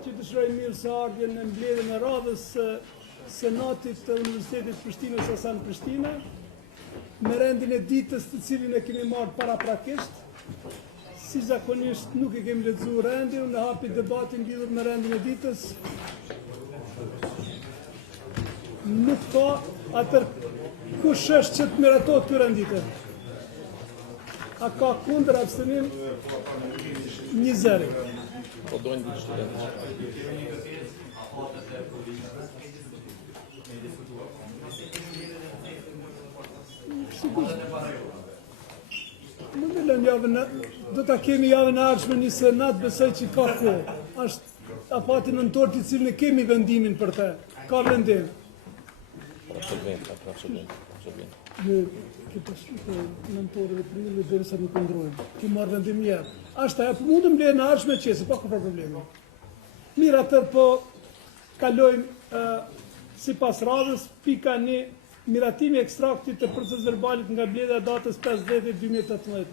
Që të shëroj mirë së ardhjen në mbledhjen e radhës Senatit të Universitetit Prishtinës Hasan Prishtina, me rendin e ditës të cilin e kemi marrë paraprakisht. Si zakonisht nuk e kemi lexuar rendin, unë hapi debatin lidhur me rendin e ditës. Nuk ka, atër kush është që të miratot të rendite? A ka kundër abstenim? 20. Po dojnë ditë studentë. Nuk e lëm javën, do ta kemi javën e ardhshme një senat, besoj që ka kohë. Është afati nëntor i cilin e kemi vendimin për të. Ka vendim. Absolvent. Nëntor dhe prilli derisa nuk ndrojmë. Ti marr vendim mirë. Ashtë ajo, mund të mbledhë në ardhshme qesi, pa ka probleme. Mirë, atër po kalojmë sipas radhës, pika 1, miratimi ekstraktit të proces verbalit nga mbledhja e datës 5/10/2018.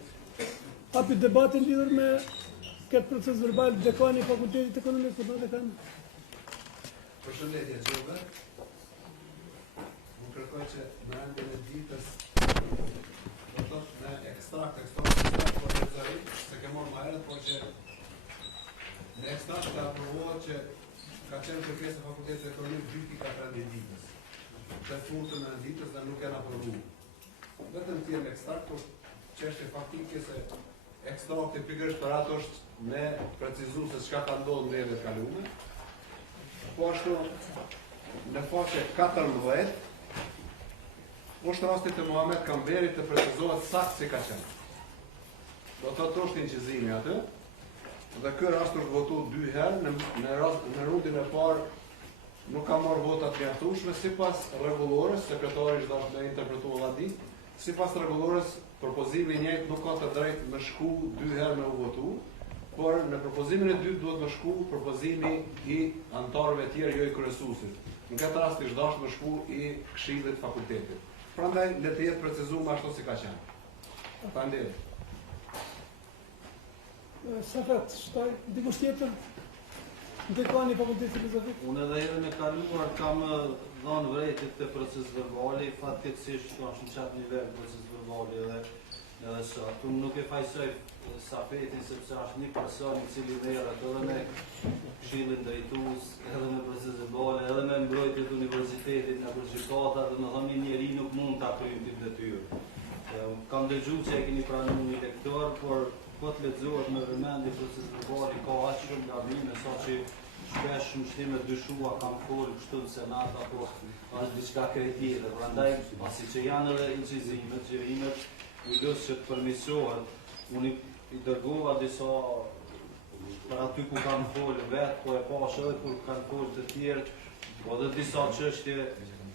Hapi debatin lidhur me këtë proces verbal, dekani i Fakultetit Ekonomik, po në dekan. Përshëndetje qove. Më kërkoj që në rendin e ditës me ekstrakt po të zërit, se ke morë ma herët, po që në ekstrakt të aprovohet që ka qenë kërkesë e Fakultetit Ekonomik 2.4 ditës. Të furtën e ditës dhe nuk e në aprovu. Vetëm tje në ekstrakt, po që është e faktike se ekstrakt e pikërisht për ato është me precizu se çka ka ndodhur në rreth kalume. Po ashtu në faqe 14 është rasti të Muhamet Kamberit të precizohet saktë si ka qenë. Do të thotë është inqizimi atë, dhe ky rast është votuar 2 herë, në rundin e parë nuk ka marrë votat mjaftueshme sipas rregullores, sekretari është dashur të interpretuar vlladi, sipas rregullores propozimi i njëjtë nuk ka të drejtë me shku 2 herë me u votu, por në propozimin e dytë duhet me shku propozimi i anëtarëve tjerë, jo i kryesuesit. Në këtë rast është dashur me shku i këshillit fakultetit. Prandaj le të jetë precizuar ashtu si ka qenë. Faleminderit. Safet, shtaj, dikush tjetër? Dekani i Fakultetit Filozofik? Unë edhe herën e kaluar kam dhënë vërejtjet të proces verbali, fatkeqësisht është në çat nivel proces verbali edhe sot. Unë nuk e fajsoj Safetin sepse është një person i cili merret edhe me këshillin drejtues, edhe me proces verbale, edhe me mbrojtjet e universitetit në gjykata, domethënë një njeri nuk mund ta kryejë këtë detyrë. Kam dëgjuar se e keni pranuar një lektor, por po të lexohet në vëmendje proces verbali ka aq shumë gabime sa që shpesh në shtime dyshua kam folë kështu në senat apo është diçka tjetër. Prandaj pasi që janë edhe incizimet, gjërimet, u lës që të përmirësohet. Unë i dërgova disa për aty ku kam folë vetë, po e pash edhe kur kanë folë të tjerë, po edhe disa çështje,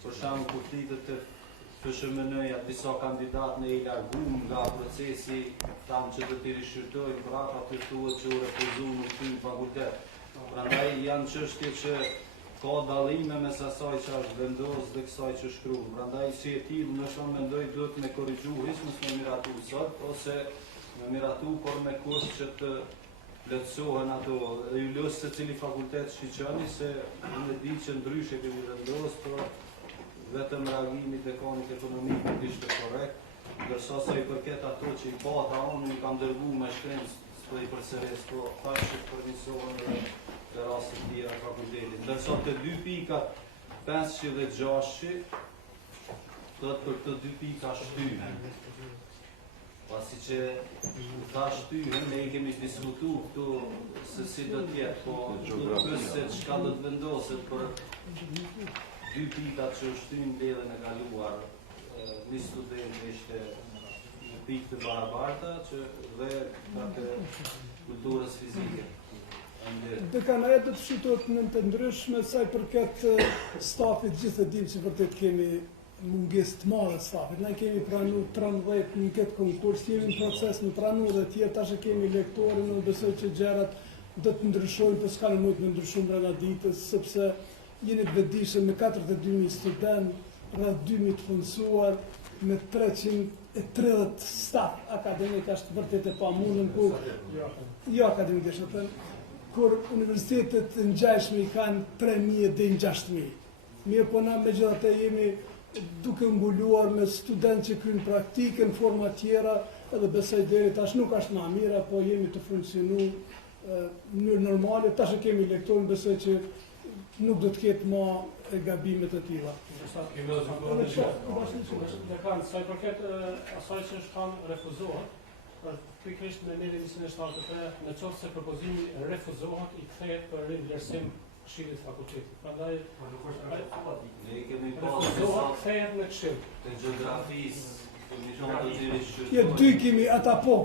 për shembull kur flitet të FSHM-ja, disa kandidat në i largum nga procesi, tamë që të të rishqyrtojnë, pra aty thuhet që u refuzu në këtë fakultet. Prandaj janë çështje që ka dallime mes asaj që është vendosur dhe kësaj që shkruan. Prandaj si e tillë në shumë mendoj duhet me korrigju, hiç mos me miratu sot, ose me miratu por me kusht që të plotësohen ato. Ju lës se cili fakultet shqiqoni se unë e di që ndryshe kemi vendosur, por vetëm reagimi i dekanit ekonomik nuk ishte korrekt, ndërsa sa i përket ato që i pata unë i kam dërguar me shkrim s'po i përsëris, po tash që përmirësohen dhe rastet tjera fakultetit. Ndërsa të 2 pikat 500 dhe 600, thot për të 2 pika shtyhen. Pasi që ta shtyhen, ne i kemi diskutu këtu se si do t'jetë, po do të pësë se çka do të vendoset për 2 pikat që shtyhen mbledhjen e kaluar. Një student ishte në pikë të barabarta dhe atë kulturës fizike. Dekanaja do të shitohet në të ndryshme sa i përket stafit, gjithë e dim që vërtet kemi mungesë të madhe të stafit. Ne kemi pranuar 13 në këtë konkurs, jemi në proces në pranuar dhe tjerë, tash e kemi lektorin, unë besoj që gjërat do të ndryshojnë, po s'ka nevojë të ndryshojnë brenda ditës, sepse jeni të vetëdijshëm me 42.000 studentë, rreth 2.000 të fundsuar, me 330 staf akademik, është vërtet e pamundur kur jo akademikisht, kur universitetet e ngjashme i kanë 3.000 deri në 6.000. Mirë, po na megjithatë jemi duke mbuluar me studentë që kryejnë praktikën në forma tjera, edhe besoj deri tash nuk është më mirë, po jemi të funksionuar në mënyrë normale. Tash e kemi lektorin, besoj që nuk do të ketë më gabime të tilla. Dekan, sa i përket asaj që është kanë refuzohet, pikërisht në lidhje me 173, në qoftë se propozimi refuzohet, i kthehet për rivlerësim Këshillit të Fakultetit. Prandaj Ne kemi refuzohet, kthehet në Këshill. të gjeografisë, komisioni të zërit shqyrtore. Ja dy kemi, ata po.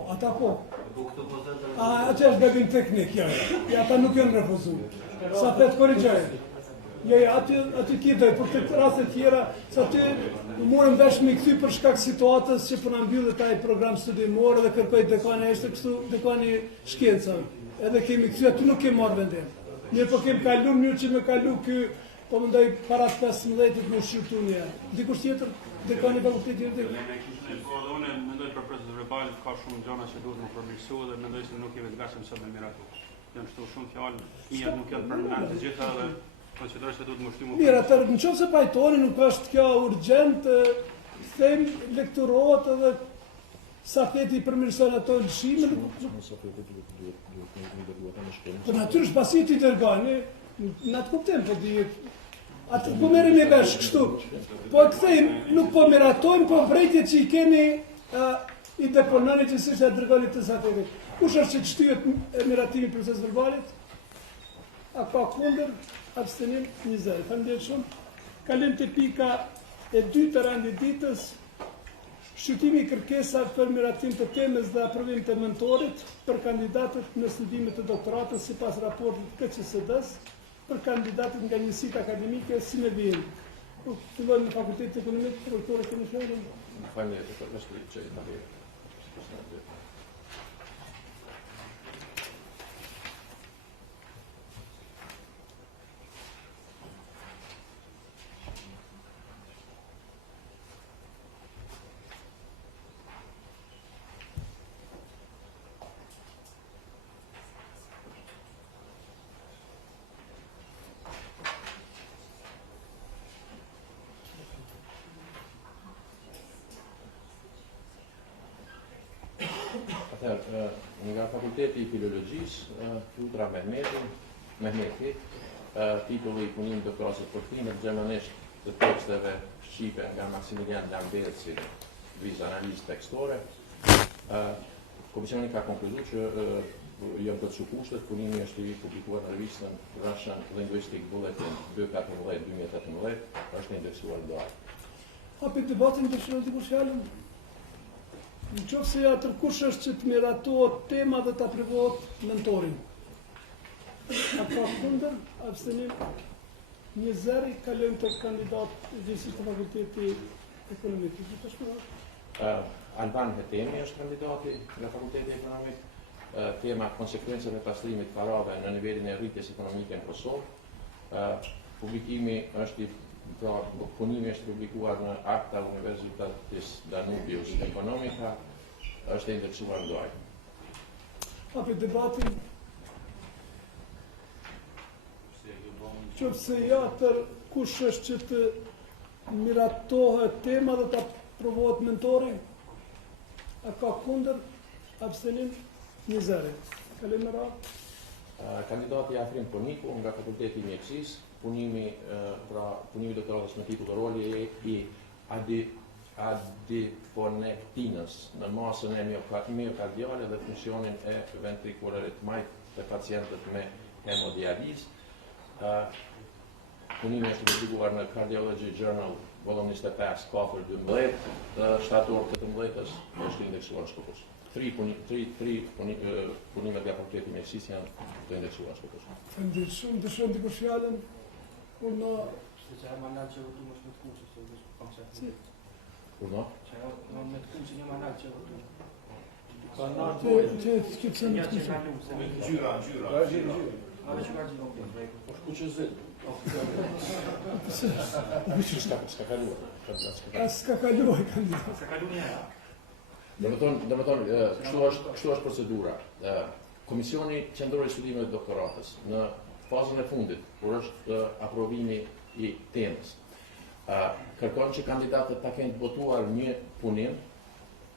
Po këto po të Atë është gabim teknik, ja. Ata nuk janë refuzuar. Sa të korrigjoj. Ja, aty tjetër, për këtë raste tjera, sa aty morëm vesh me kthy për shkak situatës që po na mbyllet ai program studimor dhe kërkoi dekani ishte kështu, dekani shkencave. Edhe kemi kthy aty nuk kemi marrë vendim. Ne po kemi kaluar mënyrë që më kalu ky, po mendoj para 15-të më shqyrtu një. Dikush tjetër, dekani fakultetit tjetër. Unë mendoj për procesin verbal ka shumë gjëra që duhet të përmirësohen dhe mendoj se nuk jemi të gatshëm sa me miratu. Janë këto shumë fjalë, një nuk janë përmendur të gjitha dhe konsideroj se duhet të mbështimi. Mirë, atë nëse pajtoni nuk është kjo urgjent, them lekturohet edhe safeti përmirëson ato lëshime. Po natyrisht pasi ti dërgoni, na të kuptojmë, po di atë po merrem me vesh kështu. Po e kthejmë, nuk po miratojmë, po vrejtjet që i keni i depononi që s'është ja dërgoni të safetit. Kush është që të shtyhet miratimi proces verbalit? A ka kundër? Abstenim 20. Faleminderit shumë. Kalim te pika e dytë të rendit ditës. Shqyrtimi i kërkesave për miratim të temës dhe aprovim të mentorit për kandidatët në studimet të doktoratës sipas raportit KQSD-s për kandidatët nga njësitë akademike si me vijnë. Fillojmë në Fakultetin e Ekonomisë, profesori keni fjalën. Faleminderit për vështirësinë që i tani. Nga Fakulteti i Filologjisë, Flutra Mehmeti, titulli i punimit doktorasit përfimet gjermanisht të teksteve shqipe nga Maksimilian Lambertsi, vizë analizë tekstore. Komisioni ka konkluduar që janë plotësuar kushtet, punimi është i publikuar në revistën Russian Linguistic Bulletin 2/14/2018, është indeksuar ndaj. Hapi debatin të shëndet dikush fjalën. Në qoftë se atë kush është që të miratohet tema dhe të aprovohet mentorin. A ka kundër? Abstenim 20. Kalojmë tek kandidat i vizit të Fakultetit Ekonomik. Alban Hetemi është kandidati nga Fakulteti Ekonomik. Tema konsekvencave të pastrimit karave në nivelin e rritjes ekonomike në Kosovë. Publikimi është punimi është publikuar në Akta Universitatis Danubius Economica, është indeksuar ndaj. Hapi debatin. Qofse ja tër kush është që të miratohet tema dhe të aprovohet mentori? A ka kundër? Abstenim 20. Kalojmë në radhë. Kandidati Afrim Poniku nga Fakulteti i Mjekësisë, punimi doktoratës me titull roli i adiponektinës në masën e miokardiale dhe funksionin e ventrikularit majt të pacientët me hemodializë. Punimi është publikuar në Cardiology Journal, volum 25, 4/12, shtator 18 është indeksuar në Shkopus. tri punimet nga fakulteti mjekësisë janë të indeksuar së këtu. Faleminderit shumë, dëshiroj të kush fjalën kur në Kur no? S'ka kaluaj kandidat. Domethënë, kështu është procedura. Komisioni Qendror i Studimeve të Doktoratës në fazën e fundit, kur është aprovimi i temës, kërkon që kandidatët ta kenë votuar një punim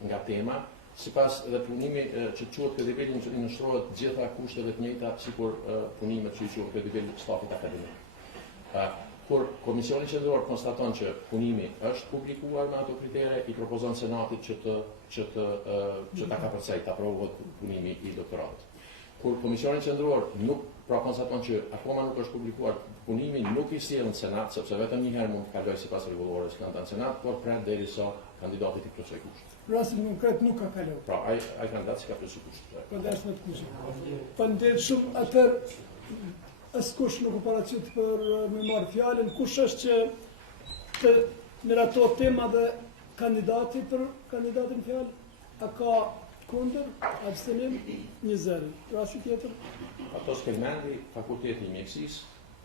nga tema, sipas edhe punimi që quhet ky nivel i nështrohet gjitha kushteve të njëjta sikur punimet që quhet ky nivel stafit akademik. Kur Komisioni Qendror konstaton që punimi është publikuar me ato kritere, i propozon Senatit që ta kapërcejë, ta aprovohet punimi i doktoratës. Kur Komisioni Qendror nuk konstaton që akoma nuk është publikuar punimi, nuk i sjell në Senat, sepse vetëm një herë mund të kalojë sipas rregullores në Senat, por pret derisa kandidati të plotësoj kusht. Rastin konkret nuk ka kaluar. Pra, ai kandidat si ka plotësuar kusht. Po dash me të kush. Faleminderit shumë atër askush nuk u paraqit për me marrë fjalën, kush është që të miratojë tema dhe kandidati për kandidatin fjalë, a ka kundër, abstenim, 1-0. Rasti tjetër? Ato s'kelmendi Fakulteti i Mjekësisë,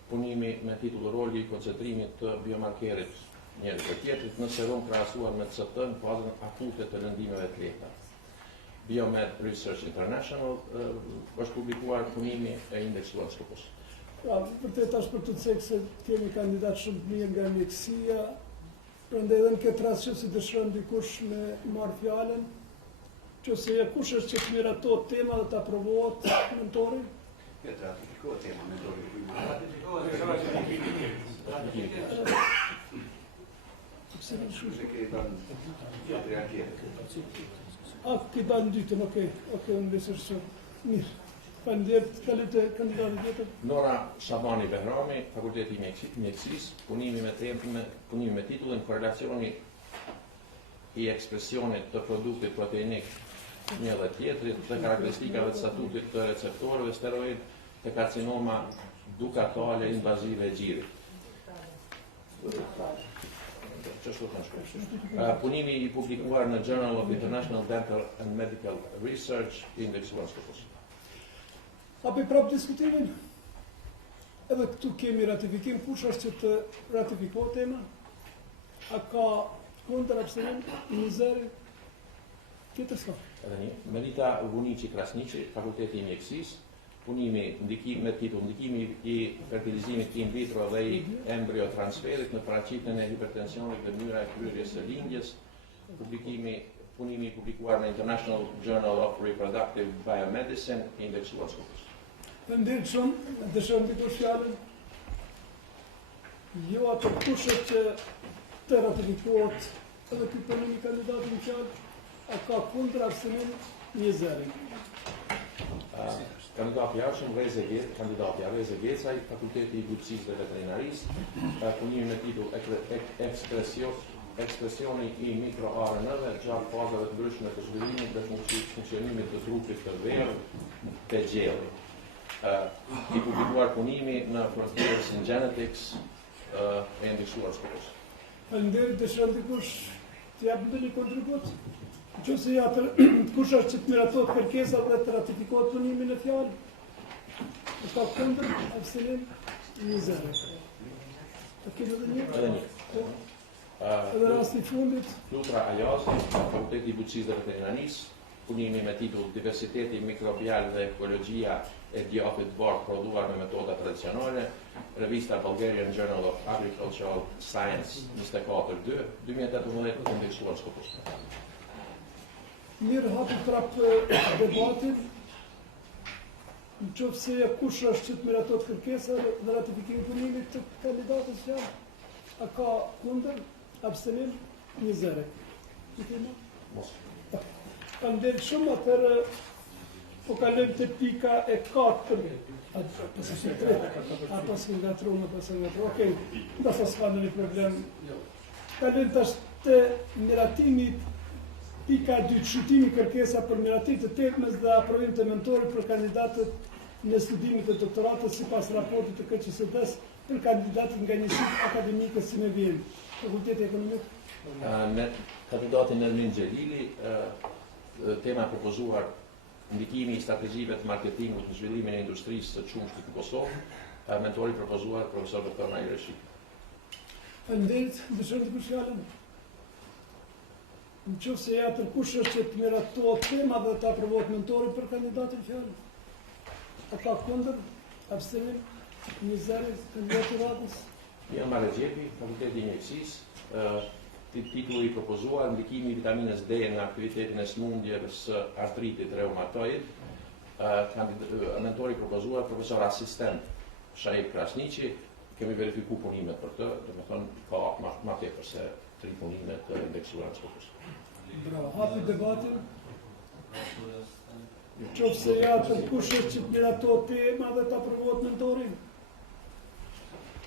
punimi me titull roli i koncentrimit të biomarkerit njëri për tjetrit në serum krahasuar me CT në fazën akute të lëndimeve të lehta. Biomed Research International është publikuar punimi e indeksuar Skopos. Pra, vërtet është për të cekë se kemi kandidat shumë të mirë nga mjekësia, prandaj edhe në këtë rast që si dëshiron dikush me marrë fjalën, qëse kush është që të miratojë tema dhe të aprovohet mentori? Ratifikohet tema mentori. Ki dalë në dytën, okej, unë besër shumë. Mirë. Faleminderit, kalojmë kandidatin tjetër. Nora Shabani Behrami, Fakulteti i Mjekësisë, punimi me titullin Korelacioni i ekspresionit të produktit proteinik një dhe tjetrit dhe karakteristikave të statutit të receptorëve steroid të karcinoma dukatale invazive e gjirit. Punimi i publikuar në Journal of International Dental and Medical Research indeksuar Skopos. Hapi prapë diskutimin. Edhe këtu kemi ratifikim, kush është që të ratifikohet tema? A ka kundër abstenim? 1-0? Tjetër s'ka. Edhe një, Melita Vunici Krasniqi, Fakulteti i Mjekësisë, punimi me titull Ndikimi i fertilizimit in vitro dhe i embriotransferit në paraqitjen e hipertensionit dhe mënyra e kryerjes së lindjes, punimi publikuar në International Journal of Reproductive Biomedicine, indeksuar Skopos. Faleminderit shumë, dëshiron dikush fjalën? Jo, atë kush është që të ratifikohet edhe ky punim i kandidatit fjalë? A ka kundër abstenim? 1-0. Kandidati Reze Gecaj, Fakulteti i Bujqësisë dhe Veterinarisë, punimi me titull Ekspresioni i mikro-ARN-ve gjatë fazave të ndryshme të zhvillimit dhe funksionimit të trupit të verë të gjellë. I publikuar punimi në Frontiers in Genetics e indeksuar Skopos. Faleminderit, dëshiron dikush të japë ndonjë kontribut? Nëse atër, kush është që të miratohet kërkesa dhe të ratifikohet punimin e fjalë? Ka kundër, abstenim, 1-0. A kemi edhe një? Edhe një. Edhe rasti i fundit. Flutra Ajazi, Fakulteti i Bujqësisë dhe Veterinarisë, punimi me titull Diversiteti mikrobial dhe ekologjia e djathit të bardhë prodhuar me metoda tradicionale, revista Bulgarian Journal of Agricultural Science 24/2, 2018, indeksuar Skopos. Mirë, hapi prapë debatin. Në qoftë se kush është që të miratohet kërkesa dhe ratifikimi i punimit të kandidatës fjalë? A ka kundër, abstenim, 1-0. Mos. Faleminderit shumë, atëherë po kalojmë te pika e 4. Okej, ndoshta s'ka ndonjë problem. Kalojmë tash te miratimi Pika 2, shqyrtimi kërkesa për miratit të tekmes dhe aprovim të mentorit për kandidatët në studimit të doktoratës sipas raportit të KQSD-s për kandidatët nga njësitë akademike si me vjen. Fakulteti Ekonomik. Me kandidatin Nermin Xhelili, tema e propozuar ndikimi i strategjive të marketingut në zhvillimin e industrisë së qumshtit në Kosovë, mentori propozuar profesor Dr. Nair Reshik. Faleminderit, dëshironi të kush fjalën? Në qoftë se ja tërkush është që të miratohet tema dhe të aprovohet mentori për kandidatin fjalën. A ka kundër? Abstenim? Një zëri kandidati radhës? Jam Marexhepi, Fakulteti i Mjekësisë, titulli i propozuar ndikimi i vitaminës D në aktivitetin e smundjeve së artritit reumatoid. Mentori propozuar profesor asistent Shaib Krasniqi, kemi verifiku punimet për të, do me thonë ka ma tepër se 3 punime të indeksuara në Skopës. Bravo, hapi debatin. Qoftë se ja tërkush është që të miratohet tema dhe të aprovohet mentorin.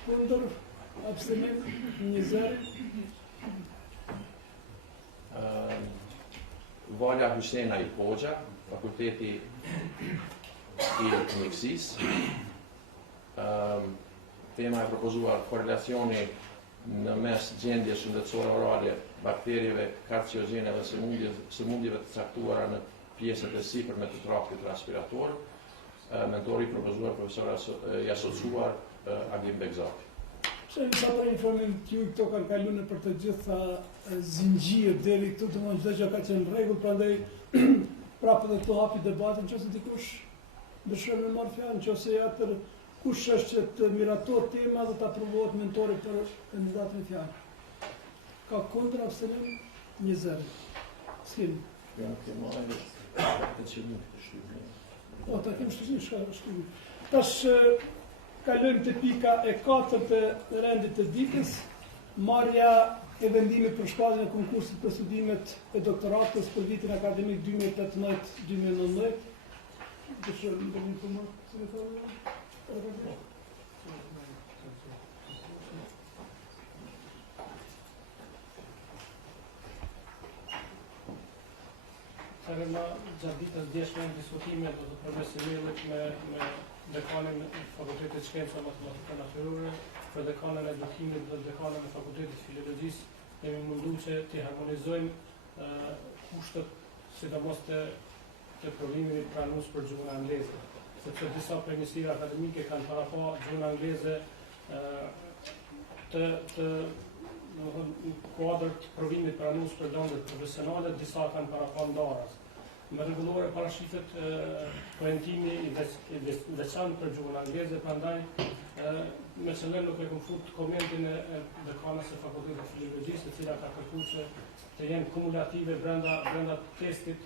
Kundër? Abstenim? Një zëri? Valja Hysena i Hoxha, Fakulteti i Mjekësisë. Tema e propozuar korrelacioni në mes gjendjes shëndetësore orale, bakterieve karcinogjene dhe sëmundjeve të caktuara në pjesët e sipërme të traktit respirator. Mentori propozuar profesor i asociuar Agim Begzati. Sa për informim t'ju këto kanë kalu në për të gjitha zinxhir deri këtu, të mund çdo gjë ka qenë në rregull, prandaj prapë dhe këto hapi debatin, nëse dikush dëshiron të marrë fjalën, nëse ja kush është që të miratohet tema dhe të aprovohet mentori për kandidatin e fjalë. Ka kundër abstenim? Një zëri. S'kem. Ja, kema e qëllim të shtypni. O, ta kem shtypni. Tash kalojmë te pika e 4 të rendit të ditës, marrja e vendimit për shkallën e konkursit për studimet e doktoratës për vitin akademik 2018-2019. Dëshironi të më informoni se ka Serena gjatë ditës djeshme në diskutime do të përmesimillit me dekanin e Fakultetit Shkencave Matematike Natyrore, për dekanin e edukimit dhe dekanin e Fakultetit Filologjisë, jemi mundu që të harmonizojmë kushtet, sidomos të provimit i pranues për gjuhën angleze. Sepse disa premisive akademike kanë paraqo gjuhën angleze të kuadër të provimit pranues për dhëndet profesionale, disa kanë paraqo ndaras. Me rregullore parashitet orientimi i veçantë për gjuhën angleze, prandaj me qëllim nuk e kam fut komentin e dekanës së Fakultetit Filologjisë, e cila ka kërkuar që të jenë kumulative brenda testit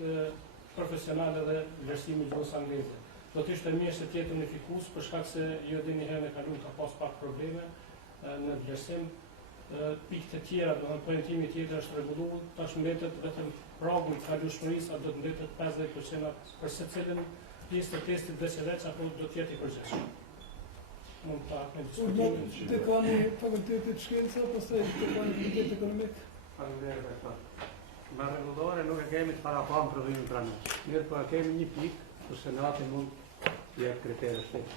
profesional dhe vlerësimit gjuhës angleze. Do të ishte mirë se të jetë unifikues, për shkak se jo dini herën e kaluar ka pas pak probleme në vlerësim. Pikë të tjera, do të thonë orientimi tjetër është rregulluar, tash mbetet vetëm pragu i kalueshmërisë, do të mbetet 50% për secilin pjesë të testit veçantë apo do të jetë i përgjithshëm. Mund ta kemi diskutimin. Dekani Fakultetit Shkencave, pastaj dekani Fakultetit Ekonomik. Faleminderit. Me rregullore nuk e kemi të paraqam provimin pranues. Mirë, po kemi një pikë ku senati mund të jep kritere shtet.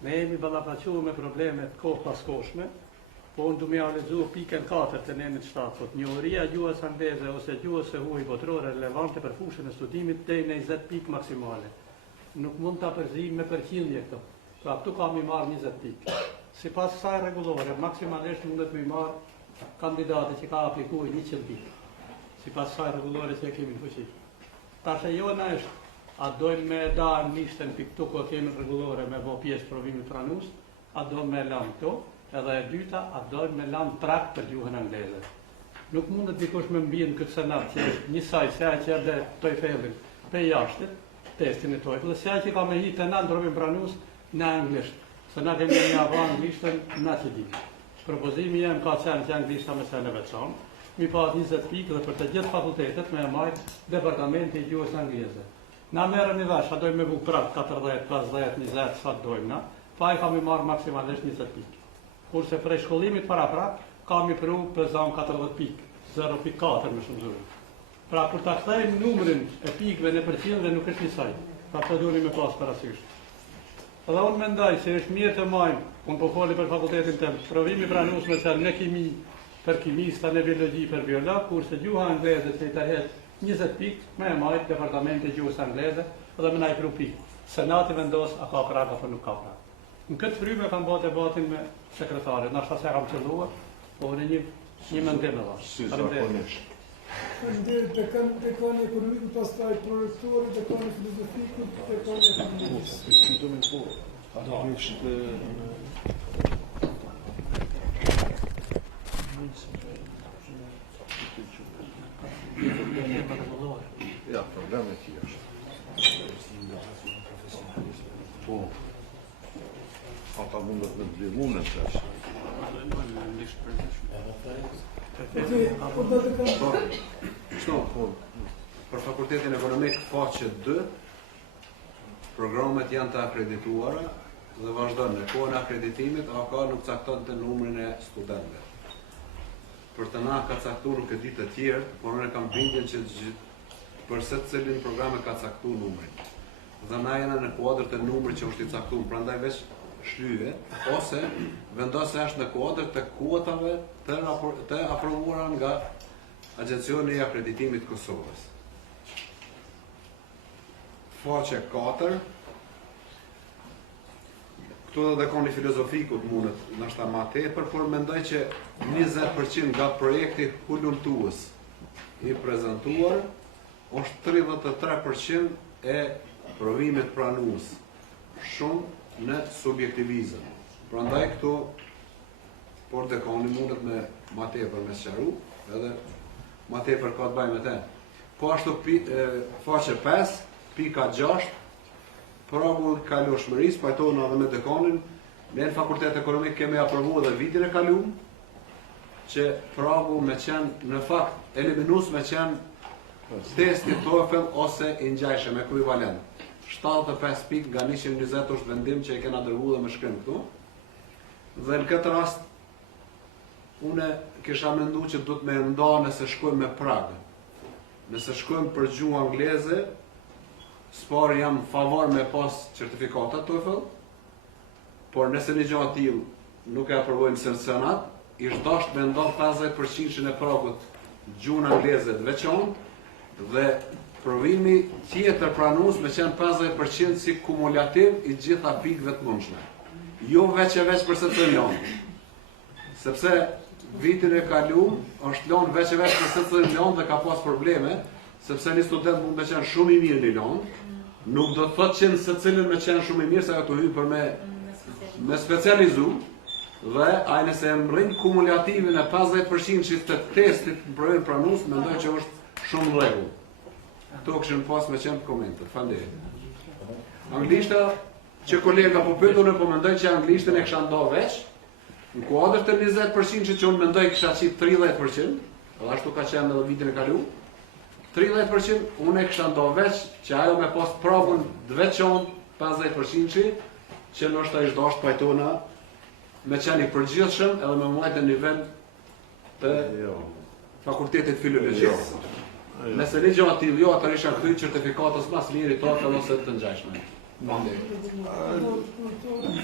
Ne jemi ballafaqur me probleme të kohë pas kohshme, po unë du me analizu pikën 4 të nemit 7, thot njohuria gjuhës angleze ose gjuhës së huaj botërore relevante për fushën e studimit deri në 20 pikë maksimale. Nuk mund ta përzijmë me përqindje këto. Pra këtu kam i marrë 20 pikë. Sipas kësaj rregullore, maksimalisht mundet me i marrë kandidati që ka aplikuar 100 pikë. Sipas kësaj rregullore që kemi në fuqi. Tash jona është, a dojmë me da në listën për këtu ko kemi rregullore me bo pjesë provimit pranues, a dojmë me lanë këto, edhe e dyta, a dojmë me lanë prak për gjuhën angleze. Nuk mundet dikush me mbijnë këtë senat që është njësaj se a që edhe TOEFL-in për jashtit, testin e TOEFL, se a që ka me hitë në provim pranues në anglisht, se na kemi një ava anglishtën në që ditë. Propozimi jem ka qenë që anglishta me sene veçanë, mi pas 20 pikë dhe për të gjithë fakultetet me e majtë departamenti i gjuhës angleze. Na merëm një vesh, a dojmë me bu prak 40, 50, 20, sa të dojmë na, pa i kam i marrë maksimalisht 20 pikë. Kurse prej shkollimit para prak, kam i pru për zanë 40 pikë, 0.4 me shumë zuri. Pra kur ta kthejmë numrin e pikëve në përqindje nuk është njësoj. Pra të duhemi me pas parasysh. Edhe unë mendoj se është mirë të majmë, unë po foli për fakultetin tëm, provimi pranues me qenë në kimi për kimista, në biologji për biolog, kurse gjuha angleze që i tërhet 20 pikë, me e majtë departamenti gjuhës angleze edhe me na i pru pikë. Senati vendos a ka prag apo nuk ka prag. Në këtë fryme kam bërë debatin me sekretarin, nashta se kam qëlluar, po në një mendim edhe. Zakonisht. Faleminderit dekani ekonomikut, pastaj prorektori, dekani filozofikut, dekani ekonomikut. Ja, problemi ti është. Po. Ata mundet me ndihmunë të tash. Për fakultetin ekonomik faqe 2, programet janë të akredituara dhe vazhdojnë në kohën e akreditimit, AK nuk cakton të numrin e studentëve. Për të na ka caktuar nuk e di të tjerë, por unë kam bindjen që për secilin programe ka caktuar numrin. Dhe na jena në kuadër të numrit që është i caktuar, prandaj veç shlyve, ose vendosë është në kuadër të kuotave të aprovuara nga Agencioni i Akreditimit Kosovës. Faqe 4. Këtu dhe dekoni filozofikut mundet nështë ma tepër, por mendoj që 20% nga projekti hulumtues i prezentuar është 33% e provimit pranues. Shumë në subjektivizëm. Prandaj këtu, por dekoni mundet me ma tepër me sqaru, edhe ma tepër ka të bëjë me te. Po ashtu faqe 5, pika 6, pragu kalueshmërisë, pajtohuna edhe me dekonin, ne në fakultet ekonomik kemi aprovu edhe vitin e kaluar, që pragu me qenë, në fakt, eliminus me qenë testi TOEFL ose i ngjajshëm ekuivalent. 75 pikë nga 120 është vendim që i kena dërgu dhe me shkrim këtu. Dhe në këtë rast, une kisha mendu që du të me nda nëse shkojmë me pragë. Nëse shkojmë për gjuhë angleze, s'par jam favor me pas certifikatat TOEFL, por nëse një gjatë t'il nuk e aprovojmë së në senat, ishtë dasht me nda 50% e pragut gjuhën angleze të veçon, dhe provimi tjetër pranues me qenë 50% si kumulativ i gjitha pikëve të mundshme. Jo veç për se të lënë. Sepse vitin e kaluar është lënë veç për se të lënë dhe ka pas probleme, sepse një student mund me qenë shumë i mirë një lënë, nuk do të thotë që në secilin me qenë shumë i mirë, se ato hyjnë për me specializu, dhe ai nëse mrin kumulativin e 50% të testit në provim pranues, mendoj që është shumë rregull. Këto këshën pas me qenë komente. Faleminderit. Anglishta që kolega po pyetën, po mendoj që anglishtën e kisha nda veç, në kuadër të 20% që unë mendoj kisha qit 30%, edhe ashtu ka qenë edhe vitin e kaluar. 30% unë e kisha nda veç që ajo me pas pragun të veçon 50% që nështë ishtë dashtë pajtona me qenë i përgjithshëm edhe me majtë në nivel të fakultetit filologjisë. Nëse një gjatë t'il, jo, atër isha këthy certifikatës mas liri TOEFL ose të ngjajshme.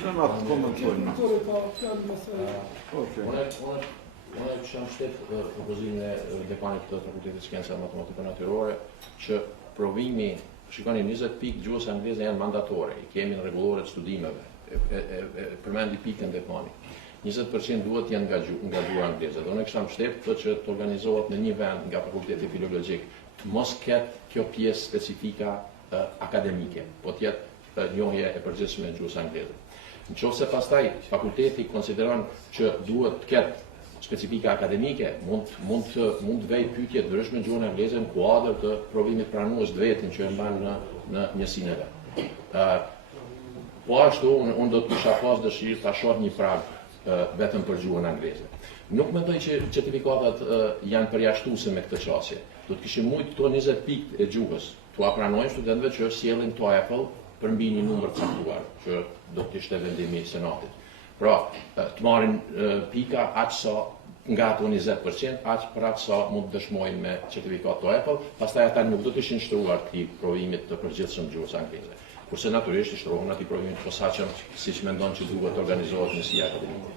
Senat komentojnë. Unë kisha mbështet propozimin e dekanit të Fakultetit Shkenca Matematikë Natyrore që provimi, shikoni 20 pikë gjuhës angleze janë mandatore, i kemi në rregullore të studimeve, përmendi pikën dekani. 20% duhet janë nga gjuha angleze. Dhe unë kisha mbështet që të organizohet në një vend nga Fakulteti Filologjik, të mos ketë kjo pjesë specifika akademike, po tjetë njohje e përgjithshme e gjuhës angleze. Nëse pastaj fakulteti konsideron që duhet të ketë specifika akademike, mund të vej pyetje të ndryshme në gjuhën angleze në kuadër të provimit pranues të vetin që e mban në njësinë e vet. Po ashtu, unë do të kisha pas dëshirë ta shoh një prag vetëm për gjuhën angleze. Nuk mendoj që certifikatat janë përjashtuese me këtë qasje. Do të kishim mujt këto 20 pikë e gjuhës, t'u pranojmë studentëve që sjellin TOEFL për mbi një numër të caktuar, që do të ishte vendimi i senatit. Pra, të marrin pika aq sa nga ato 20%, aq prapë sa mund të dëshmojnë me certifikat TOEFL, pastaj ata nuk do të ishin shtruar këtij provimit të përgjithshëm gjuhës angleze. Kurse natyrisht i shtrohen atij provimit posaçëm siç mendon që duhet të organizohet nësia akademike.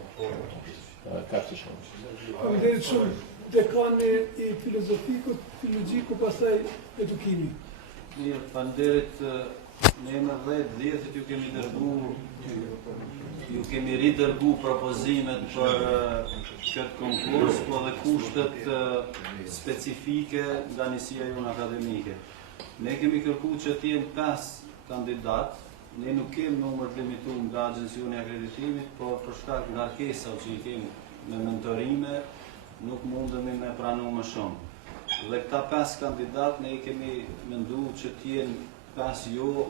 Ka të shumë. Faleminderit shumë dekani i filologjikut, pastaj edukimi. Mirë, faleminderit. Ne në 10 ju kemi dërgu, ju kemi ridërgu propozimet për këtë konkurs, po dhe kushtet specifike nga njësia jonë akademike. Ne kemi kërku që t'jenë 5 kandidat, ne nuk kemi numër të limituar nga Agjencioni i Akreditimit, por për shkak nga ngarkesa që i kemi me mentorime, nuk mundemi me pranu më shumë. Dhe këta 5 kandidat ne kemi menduar që t'jenë 5 jo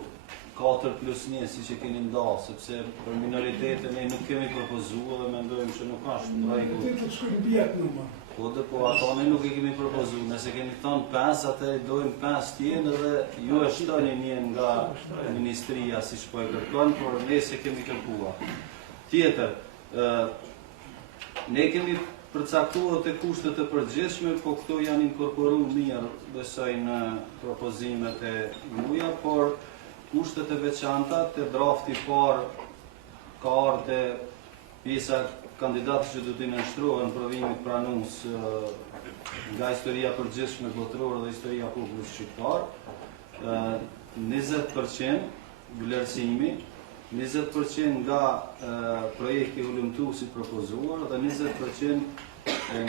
4+1 si që keni nda, sepse për minoritetën ne nuk kemi propozuar dhe mendojmë që nuk është në rregull. Ti të shkojnë bjek numër. Po ato ne nuk e kemi propozuar. Nëse kemi thonë 5, atë dojmë 5 tjenë dhe ju e shtoni një nga ministria si që po e kërkon, por ne se kemi kërkuar. Tjetër, ne kemi përcaktuar të kushtet e përgjithshme, po këto janë inkorporuar mirë, besoj në propozimet e muja, por kushtet e veçanta të drafti parë ka ardhur te pjesa kandidatës që do t'i nënshtrohen provimit pranues nga historia përgjithshme botërore dhe historia popullit shqiptar, 20% vlerësimi, 20% nga projekti hulumtues i propozuar dhe 20%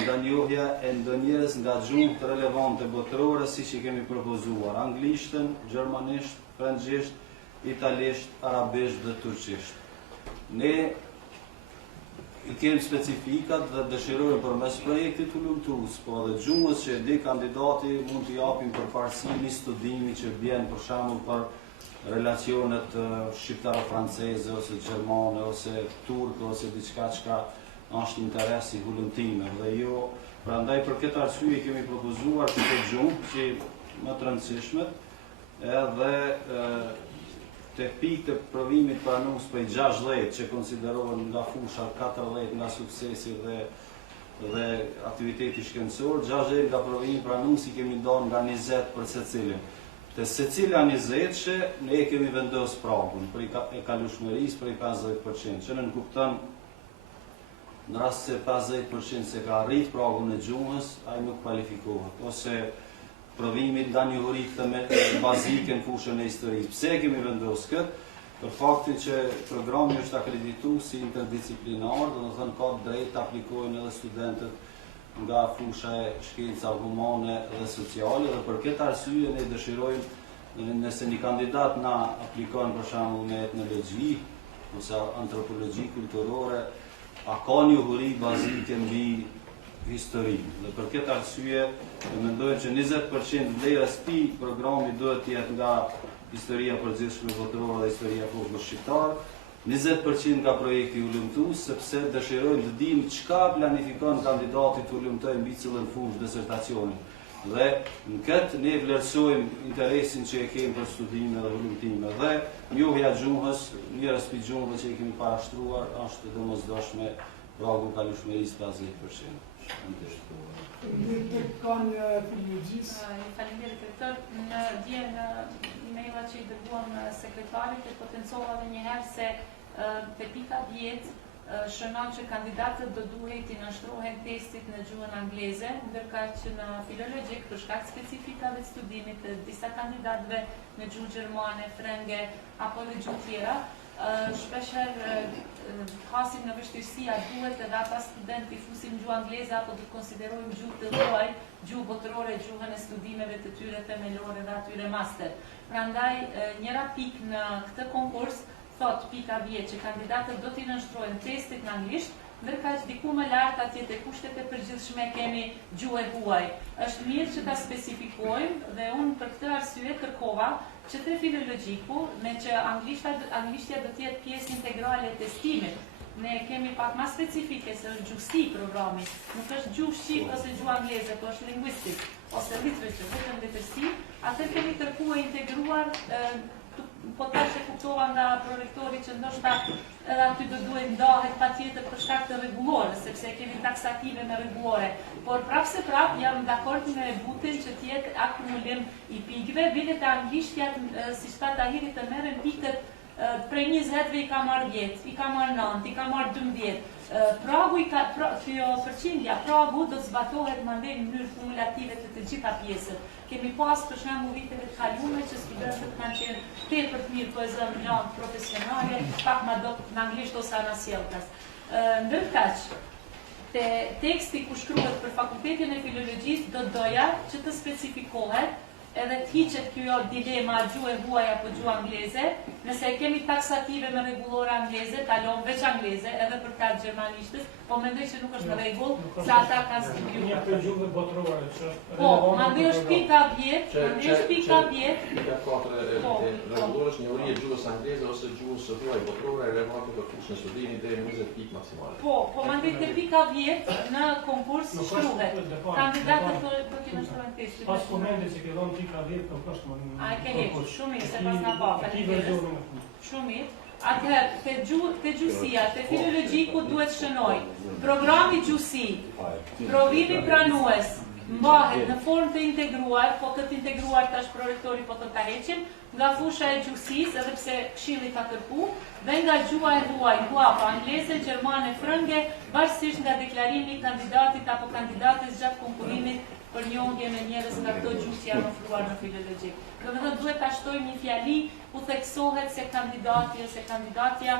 nga njohja e ndonjëherës nga gjuhë të relevante botërore siç i kemi propozuar, anglishtën, gjermanisht, frëngjisht, italisht, arabisht dhe turqisht. Ne i kemi specifikat dhe dëshirojmë përmes projektit hulumtues, po edhe gjuhës që di kandidati mund t'i japim përparësi një studimi që bjen për shembull për relacionet shqiptaro-franceze ose gjermane ose turke ose diçka çka është interes i hulumtimeve dhe jo, prandaj për këtë arsye kemi propozuar këtë gjuhë që më të rëndësishmet edhe tek pikë të provimit pranues për 16 që konsiderohen nga fusha 14 nga suksesi dhe aktiviteti shkencor, 60 nga provimi pranues i kemi dhënë nga 20 për secilin. Te secila 20 ne kemi vendos pragun për e kalueshmërisë për 50%, që në kupton në rast se 50% se ka arrit pragun e gjuhës, ai nuk kualifikohet, ose provimit nga njohurit të bazike në fushën e historisë. Pse kemi vendos këtë? Për faktin që programi është akredituar si interdisciplinar, do të thënë ka drejt të aplikojnë edhe studentët nga fusha e shkenca humane dhe sociale, dhe për këtë arsye ne dëshirojmë nëse një kandidat na aplikon për shembull me etnologji ose antropologji kulturore, a ka njohuri bazike mbi histori. Dhe për këtë arsye mendojmë që 20% vlerës këtij programi duhet të jetë nga historia përgjithshme botërore dhe historia popullit shqiptar, 20% nga projekti hulumtues, sepse dëshirojmë të dimë çka planifikon kandidati të hulumtojë mbi cilën fushë disertacioni. Dhe në këtë ne vlerësojmë interesin që e kemi për studime dhe hulumtime dhe njohja gjuhës, njërës për gjuhëve që e kemi parashtruar, është domosdoshme pragu kalueshmërisë 50%. Faleminderit rektor. Në dje në emaila që i dërguam sekretarit e potencova edhe një herë se te pika 10 shënon që kandidatët do duhet të nënshtrohen testit në gjuhën angleze, ndërka që në filologjik për shkak specifikave të studimit të disa kandidatëve në gjuhë gjermane, frenge apo në gjuhë tjera, shpeshher hasim në vështirësia duhet edhe ata student i fusim gjuhë angleze apo do të konsiderojmë gjuhë të huaj, gjuhë botërore, gjuhën e studimeve të tyre themelore dhe atyre master. Prandaj njëra pikë në këtë konkurs thot pika 10 që kandidatët do t'i nënshtrojnë testit në anglisht, ndërka që diku më lartë atje te kushtet e përgjithshme kemi gjuhë e huaj. Është mirë që ta specifikojmë dhe unë për këtë arsye kërkova që te filologjiku, me që anglishtja do t'jetë pjesë integrale e testimit. Ne kemi pak ma specifike se është gjuhësi programi, nuk është gjuhë shqip ose gjuhë angleze, po është linguistik ose literature, vetëm letërsi, atër kemi kërkuar integruar po tash e kuptova nga prorektori që ndoshta edhe aty do duhet ndahet patjetër për shkak të rregullore, sepse kemi taksative me rregullore. Por prapse prap jam dakord me Butin që të jetë akumulim i pikëve, vitet e anglishtja, siç tha Tahiri, të merren pikët prej 20 i ka marrë 10, i ka marrë 9, i ka marrë 12. Pragu përqindja, pragu do të zbatohet mandej në mënyrë kumulative të gjitha pjesët. Kemi pas për shembull viteve të kaluara që studentët kanë qenë tepër të mirë po e zënë lanë profesionale, pak më do në anglisht ose anasjelltas. Ndërkaq, te teksti ku shkruhet për fakultetin e filologjisë do doja që të specifikohet edhe të hiqet kjo dilema gjuhë e huaj apo gjuhë angleze, nëse kemi taksative me rregullore angleze, kalon veç angleze edhe për ta gjermanishtës, po mendoj që nuk është në rregull, se ata kanë studiuar. Një për gjuhëve botërore që Po, mandej është pika 10, mandej është pika 10. Pika 4 e rregullores, njohuri e gjuhës angleze ose gjuhës së huaj botërore e relevante për kurshin e studimin deri në 20 pikë maksimale. Po mandej te pika 10 në konkurs shkruhet. Kandidatët do të shkruajnë testin. pas komendit që ke dhënë pika 10 nuk është më. A e ke hequr shumë mirë se pas na pa. Shumë mirë. Atëherë, te gjuhësia, te filologjiku duhet shënoj. Programi gjuhësi, provimi pranues, mbahet në formë të integruar, po këtë integruar tash prorektori po të ta heqim, nga fusha e gjuhësisë, edhe pse këshilli ka kërku, dhe nga gjuha e huaj, huapa, angleze, gjermane, frënge, varësisht nga deklarimi i kandidatit apo kandidates gjatë konkurimit për njohje me njerëz nga këto gjuhë që janë ofruar në filologjik. Domethënë duhet ta shtojmë një fjali ku theksohet se kandidati ose kandidatja,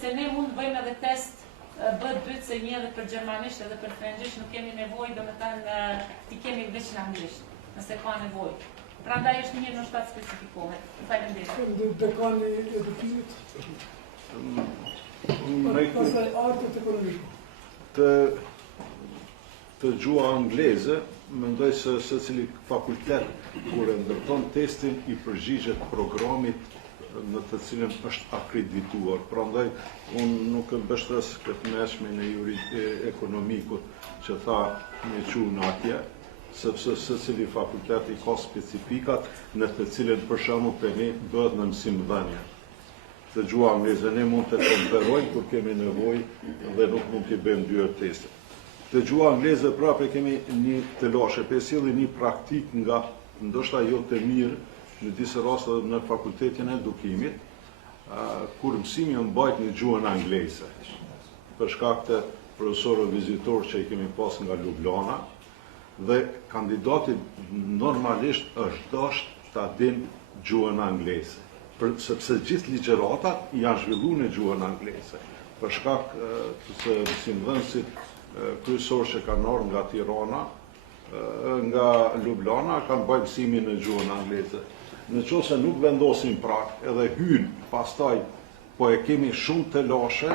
se ne mund të bëjmë edhe test bëhet 2C1 edhe për gjermanisht edhe për frëngjisht, nuk kemi nevojë domethënë ti kemi veç në anglisht, nëse ka nevojë. Prandaj është mirë ndoshta të specifikohet. Faleminderit. Dekani e edukimit. Pastaj artet ekonomike. Të gjuha angleze, mendoj se secili fakultet kur e ndërton testin i përgjigjet programit në të cilën është akredituar. Prandaj unë nuk e mbështes këtë meshmin e ekonomikut që tha me qunë atje, sepse secili fakultet i ka specifikat në të cilën për shembull te ne bëhet në mësimdhënie. Të gjuha angleze ne mund të konferojmë kur kemi nevojë dhe nuk mund t'i bëjmë dy herë testin. Të gjuha angleze prapë kemi një të lashe, pe sjellni një praktik nga ndoshta jo të mirë në disa raste në fakultetin e edukimit, kur mësimi mbajt në gjuhën angleze. Për shkak të profesorëve vizitor që i kemi pas nga Ljubljana, dhe kandidati normalisht është dashur ta dinë gjuhën angleze, sepse gjithë ligjëratat janë zhvilluar në gjuhën angleze. Për shkak se mësimdhënësit kryesor që kanë ardhur nga Tirana, nga Ljubljana, kanë bërë mësimin në gjuhën angleze. Nëse nuk vendosin prag edhe hyn pastaj, po e kemi shumë të lashe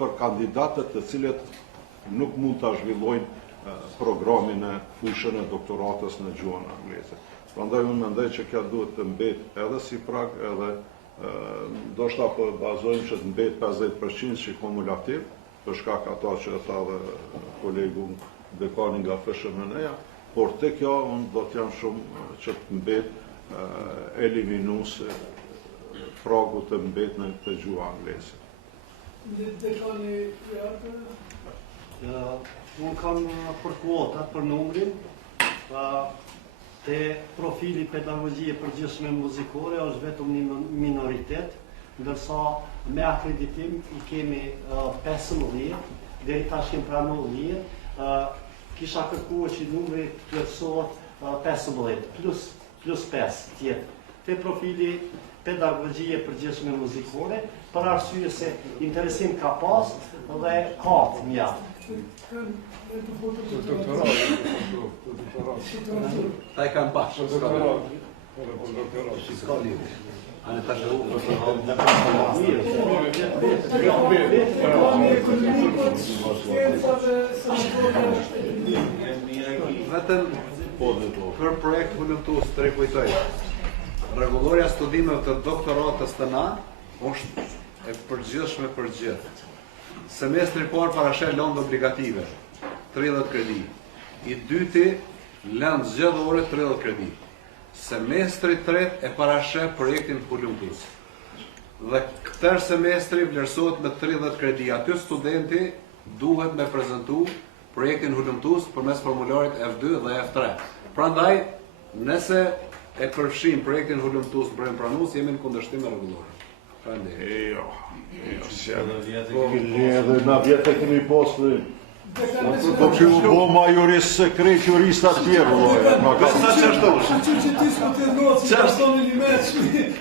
për kandidatët të cilët nuk mund ta zhvillojnë programin e fushën e doktoratës në gjuhën angleze. Prandaj unë mendoj që kjo duhet të mbet edhe si prag, edhe ndoshta po bazojmë që të mbet 50% si kumulativ, për shkak ata që e tha dhe kolegu dekani nga FSHM-ja, por te kjo unë do të jam shumë që të mbet eliminuese pragu të mbet në të gjuha angleze. Dekani Jartë? Unë kam për kuotat, për numrin, te profili pedagogjie përgjithshme muzikore është vetëm një minoritet, ndërsa me akreditim i kemi 15, deri tash kemi pranuar 10, kisha kërkuar që numri të plotësohet 15 plus 5 tjetër. Te profili pedagogjie përgjithshme muzikore, për arsye se interesim ka pas dhe ka të mjaft. Ta e kanë bashkë. S'ka lidhje. Anë tash u vetëm për projekt volontues të rikujtoj. Rregulloria studimeve të doktoratës të na është e përgjithshme për gjithë. Semestri parë parashet lëndë obligative, 30 kredi. I dyti lëndë zgjedhore 30 kredi. semestri tret e parashë projektin Hulumtus. Dhe këtër semestri vlerësohet me 30 kredi. Aty studenti duhet me prezentu projektin Hulumtus përmes formularit F2 dhe F3. Prandaj, nëse e përfshim projektin Hulumtus për pranus, jemi në kundërshtim me rregullore. Jo, edhe na vjetë e kemi postë. Do që u bo majoris sekret juristat tjerë,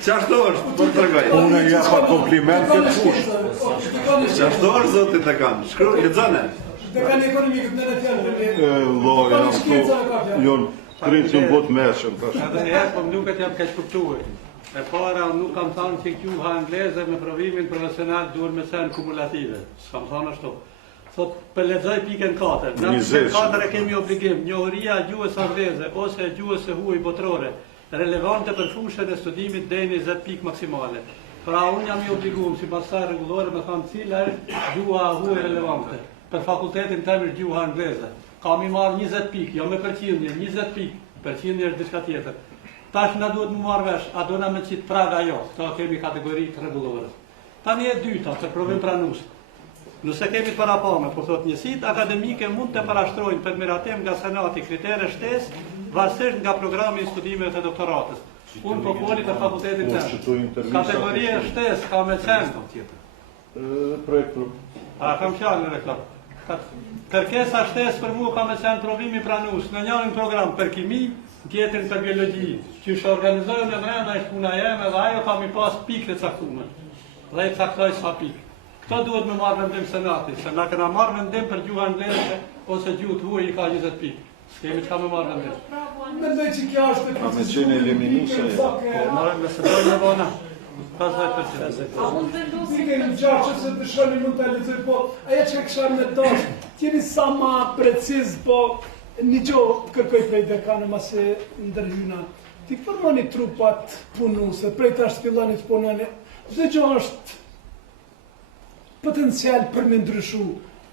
Qashto është, për të rëgaj? Unë e japa kompliment këtë kusht. Qashto është, zotit e kanë? Shkru, lexone. Dekan ekonomikët në në tjerë. Jonë, kritë në botë meshën. Edhe njerë, po më duket jam keq kuptuar. E para, nuk kam thënë që gjuha angleze me provimin profesional duhet me sen kumulative. S'kam thënë ashtu. Thot, për lexoj pikën 4. Në pikën 4 e kemi obligim, njohuria e gjuhës angleze ose e gjuhës së huaj botrore, relevante për fushën e studimit deri në 20 pikë maksimale. Pra unë jam i obliguar sipas kësaj rregullore me thënë cila është gjuha huaj relevante për fakultetin tëm është gjuha angleze. Kam i marrë 20 pikë, jo me përqindje, 20 pikë. Përqindje është diçka tjetër. Tash na duhet më marrë vesh, a do na me qitë praga jo, këto kemi kategori të rregullore. Tani e dyta, për provim pranus. Nëse kemi parapame, po thot njësitë akademike mund të parashtrojnë për miratim nga senati kritere shtesë, varësisht nga programi i studimeve të doktoratës. Unë po foli për fakultetin tëmë. Kategoria shtesë ka me qenë. Projektu. A kam qanë në reklam. Kërkesa shtesë për mu ka me qenë provimi pranus. Në njërin program për kimi, tjetrin për biologi. Që shë organizojnë në brenda ishtë puna jeme dhe ajo kam i pas pikë të caktume. Dhe i caktoj sa pikë. Këto duhet me marrë vendim senati, se na këna marrë vendim për gjuha angleze ose gjuhë të huaj i ka 20 pikë. S'kemi që ka me marrë vendim. Mendoj që kja është e Ka me qenë eliminuse. Po marrë me se dojnë në bona. 50%. A mund vendosim Pikën në gjatë që se të shoni mund të lezoj, po aja që kësha me dash, tjeni sa ma preciz, po një gjohë kërkoj prej dekanëm ase ndërhyna. Ti formoni trupat punuse, prej të ashtë fillani të punane, dhe gjohë është potencial për me ndryshu,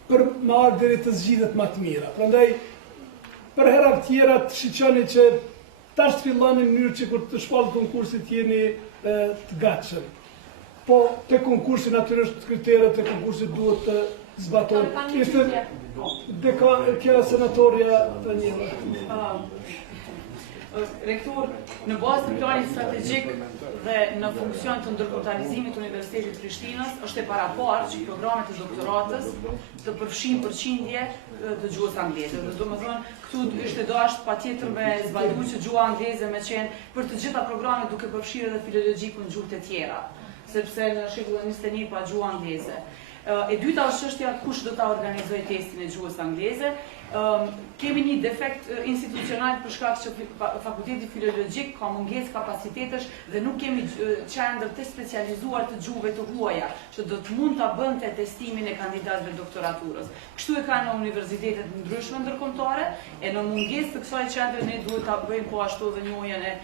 për me ardheri të zgjidhet më të mira. Prandaj, për herat tjera të shiqoni që tash të fillani në mënyrë që kur të shpallë konkursit jeni të gatshëm. Po, të konkursin natyrisht kriteret e konkursit duhet të zbatohen. Ishte kja senatorja të njëra. Rektor, në bazë të planit strategjik dhe në funksion të ndërkombëtarizimit të Universitetit Prishtinës, është e paraparë që programet e doktoratës të përfshin përqindje të gjuhës angleze. Dhe domethënë, këtu ishte dashur patjetër me zbatuar që gjuha angleze me qenë për të gjitha programet duke përfshirë edhe filologjikun në gjuhët e tjera, sepse në shekullin 21 pa gjuhë angleze. E dyta është çështja kush do ta organizojë testin e gjuhës angleze. Kemi një defekt institucional për shkak që fakulteti filologjik ka mungesë kapacitetesh dhe nuk kemi qendër të specializuar të gjuhëve të huaja, që do të mund ta bënte testimin e kandidatëve doktoraturës. Kështu e kanë në universitetet ndryshme ndërkombëtare, e në mungesë të kësaj qendre ne duhet ta bëjmë po ashtu edhe njohjen e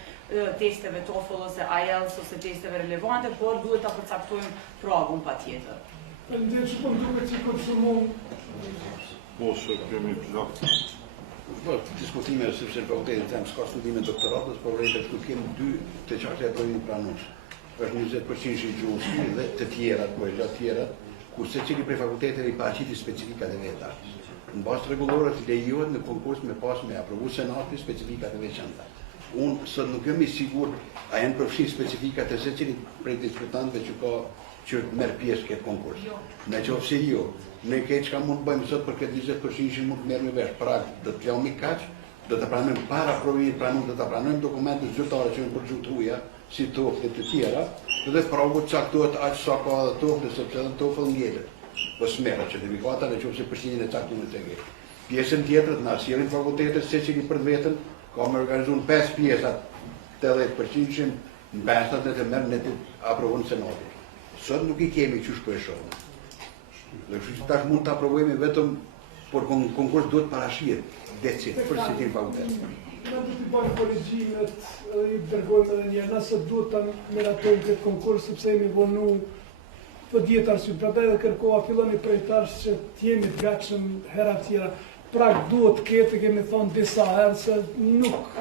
testeve TOEFL ose IELTS ose testeve relevante, por duhet ta përcaktojmë pragun patjetër. Faleminderit shumë, më duket që konsumon Ose kemi plak. Diskutime sepse në fakultetin tem s'ka studime doktoratës, por vërejtë këtu kemi dy të qartë e provimit pranus. Është 20% i gjuhës dhe të tjerat, po e gjatë tjerat, ku secili prej fakulteteve i paraqiti specifikat e veta. Në bazë rregullore të lejohet në konkurs me pas me aprovu senati specifikat e veçanta. Unë sot nuk jam i sigurt a janë përfshirë specifikat e secilit prej diskutantëve që merr pjesë këtë konkurs. Në qoftë se jo, ne këtë që ka mund të bëjmë sot për këtë 20% mund të merë me vesh, pra do të pjau mi kaq, do të pranojmë para provimit pranum, do të pranojmë dokumentet zyrtare që në për gjuhë të huaja, si TOEFL të tjera, dhe provu të caktuhet aq sa ka dhe TOEFL, sepse edhe TOEFL ngjelet. Po smera certifikata në qoftë se përshtinjen e caktuar të ngjelet. Pjesën tjetër na sjellin fakultetet secili për vetën, ka me organizuar 5 pjesa 80% në pestat dhe të merr në të aprovon senati. Sot nuk i kemi qysh po e shohim. Dhe kështu që tash mund të aprovojmë vetëm, por konkurs duhet parashihet decit për citin fakultet. Ne do të bëjmë korrigjimet, i dërgojmë edhe një herë, nëse duhet ta miratojmë këtë konkurs sepse jemi vonu për 10 arsye. Prandaj edhe kërkova filloni prej tash që të jemi të gatshëm hera tjera. Pra duhet të ketë, kemi thonë disa herë se nuk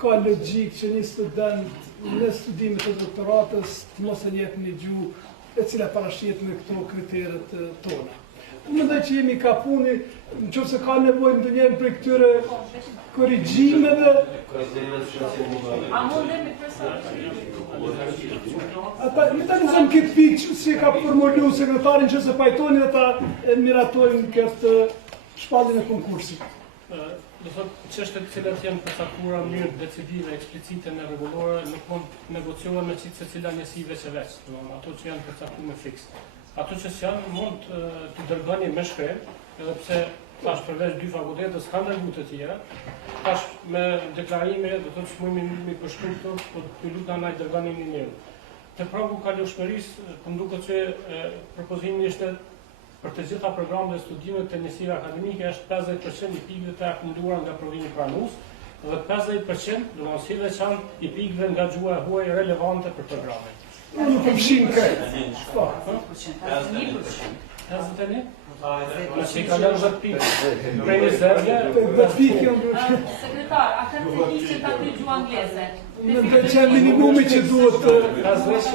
ka logjik që një student në studimet e doktoratës të mos e njeh një gjuhë e cila parashqihet me këto kriteret tona. Mendoj që jemi kapuni, nëse ka nevojë ndonjëherë për këtyre korrigjimeve. A mundemi personalisht? Ata më tani zon këtë pikë si ka formuluar sekretarin që se pajtoni dhe ta miratojnë këtë shpalljen e konkursit. Do thotë çështjet të cilat janë përcaktuara në mënyrë decisive, eksplicite në rregullore, nuk mund negociohen me secila njësi veçveç, domethënë ato që janë përcaktuar fiks. Ato që janë mund të dërgoni me shkrim, edhe pse tash përveç dy fakultetës kanë rregull të tjera, tash me deklarime do thotë që mund mi përshkruaj këto, po të lutem na i dërgoni një mail. Te pragu kalëshmërisë, po duket që propozimi ishte për të gjitha programet e studimeve të njësive akademike është 50% i pikëve të akunduara nga provimi pranues dhe 50% do mos i veçantë i pikëve nga gjuha e huaj relevante për programin. Nuk përfshin këtë. Po. 51? Nëse ka lënë 10 pikë. Prej 10 pikë. Sekretar, a kanë të hiqet aty gjuhë angleze? Në që e minimumi që duhet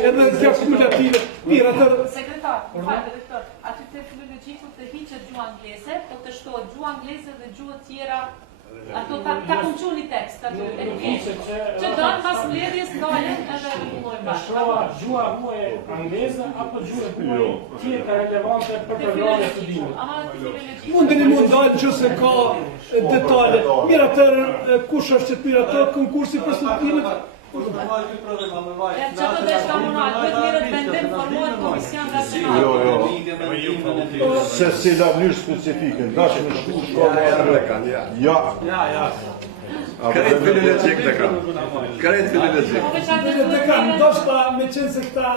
edhe të akumulative. Mirë, atër... Sekretar, direktor, aty të filologjiku të hiqet gjuhë angleze, po të shtohet gjuhë angleze dhe gjuhë tjera, ato ta kënqu një tekst, që donë pas mbledhjes ndalen edhe rregullojnë bashkë. Gjuha huaj angleze apo gjuha huaj tjetër relevante për programin e studimit. Mundeni mund dalë që se ka detale. Mirë atër, kush është që të mirë atër konkursi për studimet? Që të dhe shkamunat, për të mirët vendim formohet komision racional. Se si la mënyrë specifike, dash në shkollë. Ja. Kërejt filologjik të kam. Kërejt filologjik. Dekan, ndoshta me qenë se këta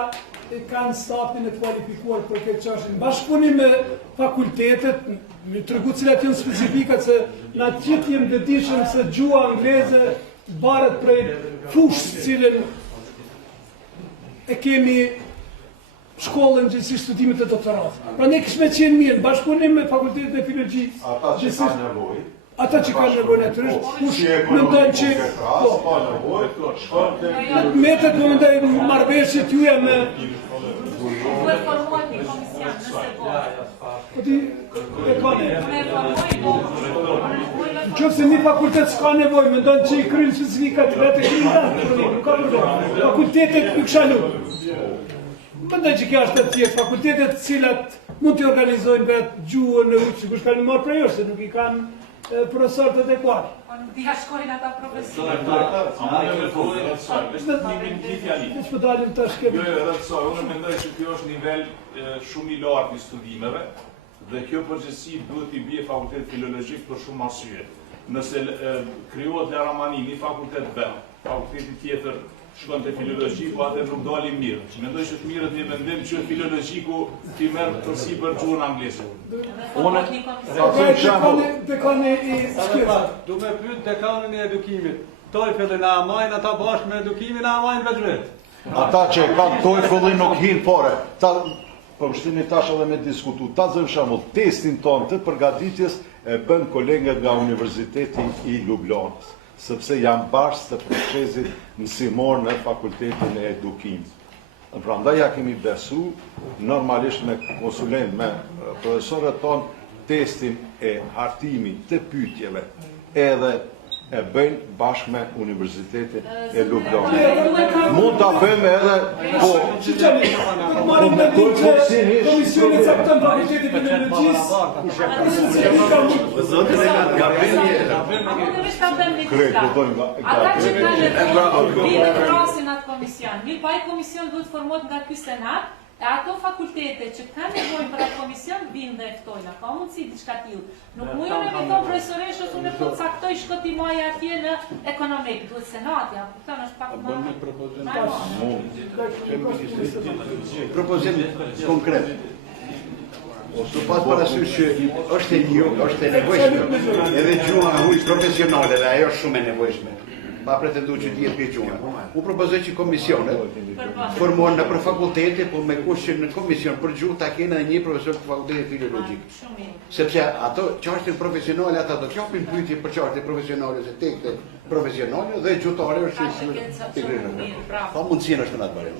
kanë stafin e kualifikuar për këtë çështje. Bashkëpunim me fakultetet, më tregu cilat janë specifikat se na gjithë jemi detishëm se gjuha angleze baret prej fushë cilën e kemi shkollën gjithësi studimet e doktorat. Pra ne kishme qenë mirë, bashkëpunim me fakultetet e filologjisë. Ata që kanë nevojë. Ata që kanë nevojë natyrisht, kush mendojnë që ka nevojë, metet po mendoj marrëveshjet juaja me Duhet formohet një komision, nëse bëhet. po ti e kanë. Me formoj, Nëse një fakultet s'ka nevojë, mendon që i kryen specifikat vetë kryen, nuk ka problem. Fakultetet nuk shalu. Mendoj që kjo është e tjetër, fakultetet të cilat mund të organizojnë vetë gjuhën e uç, kush kanë marrë prej se nuk i kanë profesorët adekuat. po nuk dia shkojnë ata profesorë. Që po dalim tash këtë. Unë mendoj që kjo është nivel shumë i lartë i studimeve dhe kjo përgjithësi duhet i bie fakultetit filologjik për shumë arsye. Nëse krijohet Laramani një fakultet vetë, fakulteti tjetër shkon te filologji, po atë nuk dalim mirë. Mendoj që të mirët një mendim që filologjiku t'i merr përsipër gjuhën angleze. Dekani i shkirë. Du me pyet dekanin e edukimit. TOEFL-in a majnë ata bashkë me edukimin a majnë veçvet. Ata që kanë TOEFL-in nuk hinë fare. Po vështini tash edhe me diskutu. Ta zëm shembull, testin ton të përgatitjes e bën kolegët nga Universiteti i Ljubljanës, sepse janë bashkë të procesit mësimor në Fakultetin e Edukimit. Prandaj ja kemi besu normalisht me konsulent, me profesorët ton, testin e hartimit të pyetjeve edhe e bëjnë bashkë me Universitetin e Ljubljanës. Mund ta bëjmë edhe po Marim me dim që komisioni cakton fakultetin e filologjisë. Ata që kanë vinë krasin atë komision, mirë pa i komision duhet formohet nga ky senat, e ato fakultete që kanë nevojë për atë komision vinë dhe ftojnë. Ka mundësi diçka tillë. Nuk mundon me thonë profesoreshës unë po caktoj shkoti maja atje në ekonomik, duhet senati, apo kupton është pak më. Propozim konkret. Ose pas parasysh që është e nevojshme, edhe gjuha huaj profesionale dhe ajo është shumë e nevojshme. Pa pretendu që t'jetë për gjuha. U propozoj që komisionet formohen në për fakultete, po me kush që në komision për gjuhë ta kene një profesor të fakultetit filologjik. Sepse ato çështje profesionale ata do t'japin pyetje për çështje profesionale se tek profesionale dhe gjutare është ka mundësien është në atë barem.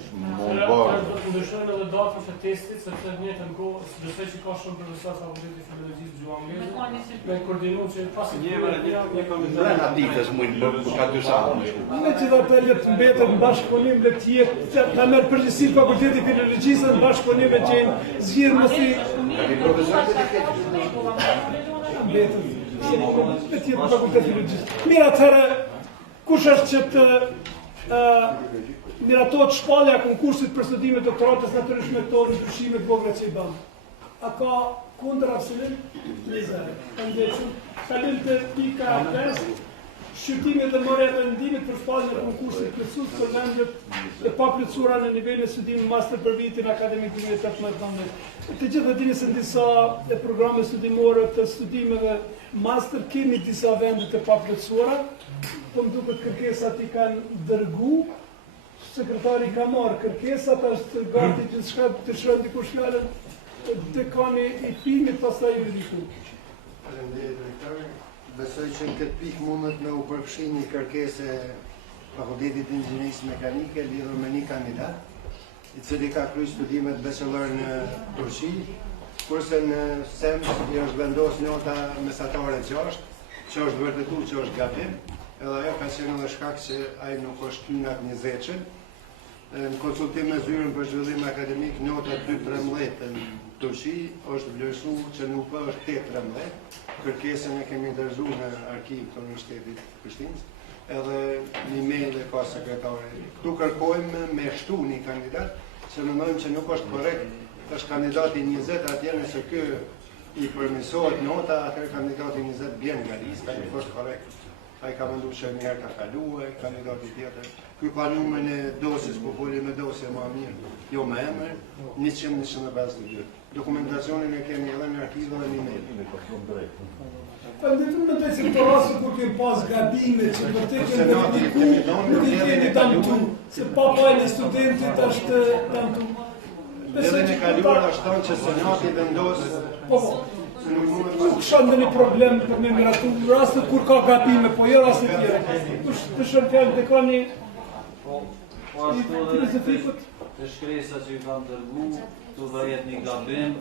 Do të ndryshojnë edhe datën e testit, sepse në njëjtën kohë, besoj që ka shumë profesorë fakultetit filologjisë gjuhë angleze, me koordinu që pasi Brenda ditës mund ka 2 savë. Megjithatë le të mbetet në bashkëpunim, le të jetë ta merr përgjegjësinë fakulteti filologjisë në bashkëpunim me Gjejn zgjidh mos i Mirë, atëherë, kush është që të miratohet shpallja konkursit për studimet doktoratës, natyrisht me këto ndryshime të vogla që i bën. A ka kundër absolut? Kalim të pika 5, shqyrtimit dhe marrja e vendimit për shpalljen e konkursit plotësues për vendet e paplotësuara në nivelin e studimit master për vitin akademik 2018. Të gjithë e dini se në disa programe studimore të studimeve master kemi disa vende të paplotësuara, po më duket kërkesat i kanë dërgu, sekretari ka marrë kërkesat, është gati gjithçka të shkruan dikush fjalën, dekani i filmit pastaj i ridiku. Faleminderit drejtor. Besoj që në këtë pikë mundet me u përfshi një kërkesë Fakultetit të Inxhinierisë Mekanike lidhur me një kandidat, i cili ka kryer studimet bachelor në Turqi, kurse në SEM i është vendosur nota mesatare 6, që është vërtetuar që është gabim, edhe ajo ka qenë edhe shkak që ai nuk është hyrë nga 20-shën. Në konsultim me zyrën për zhvillim akademik, nota 2.13 në Turqi është vlerësuar që nuk është 8.13. Kërkesën e kemi ndërzuar në arkiv të Universitetit të Prishtinës, edhe një mail e ka sekretari. Këtu kërkojmë me shtu një kandidat, se mendojmë që nuk është korrekt është kandidati 20, atje nëse ky i përmirësohet nota, atëherë kandidati 20 bjen nga lista, nuk është korrekt. Ai ka menduar që një herë ka kaluar, kandidati tjetër. Ky ka numrin e dosjes, po foli me dosje më mirë, jo me emër, 100-152. Dokumentacionin e kemi edhe në arkiv dhe në email. Kandidatun në të të rastë kur kemi pas gabime që vërtet nuk i kemi damtu, se papajnë e studentit është damtu. Edhe në kaluar është tonë që senati vendosë. Nuk shënë një problem për me miratu rastet kur ka gabime, po jo rastet tjera. Të shënë fjallë dekani i filozofikut. Të shkresa që i kam tërgu, të dhe jetë një gabim,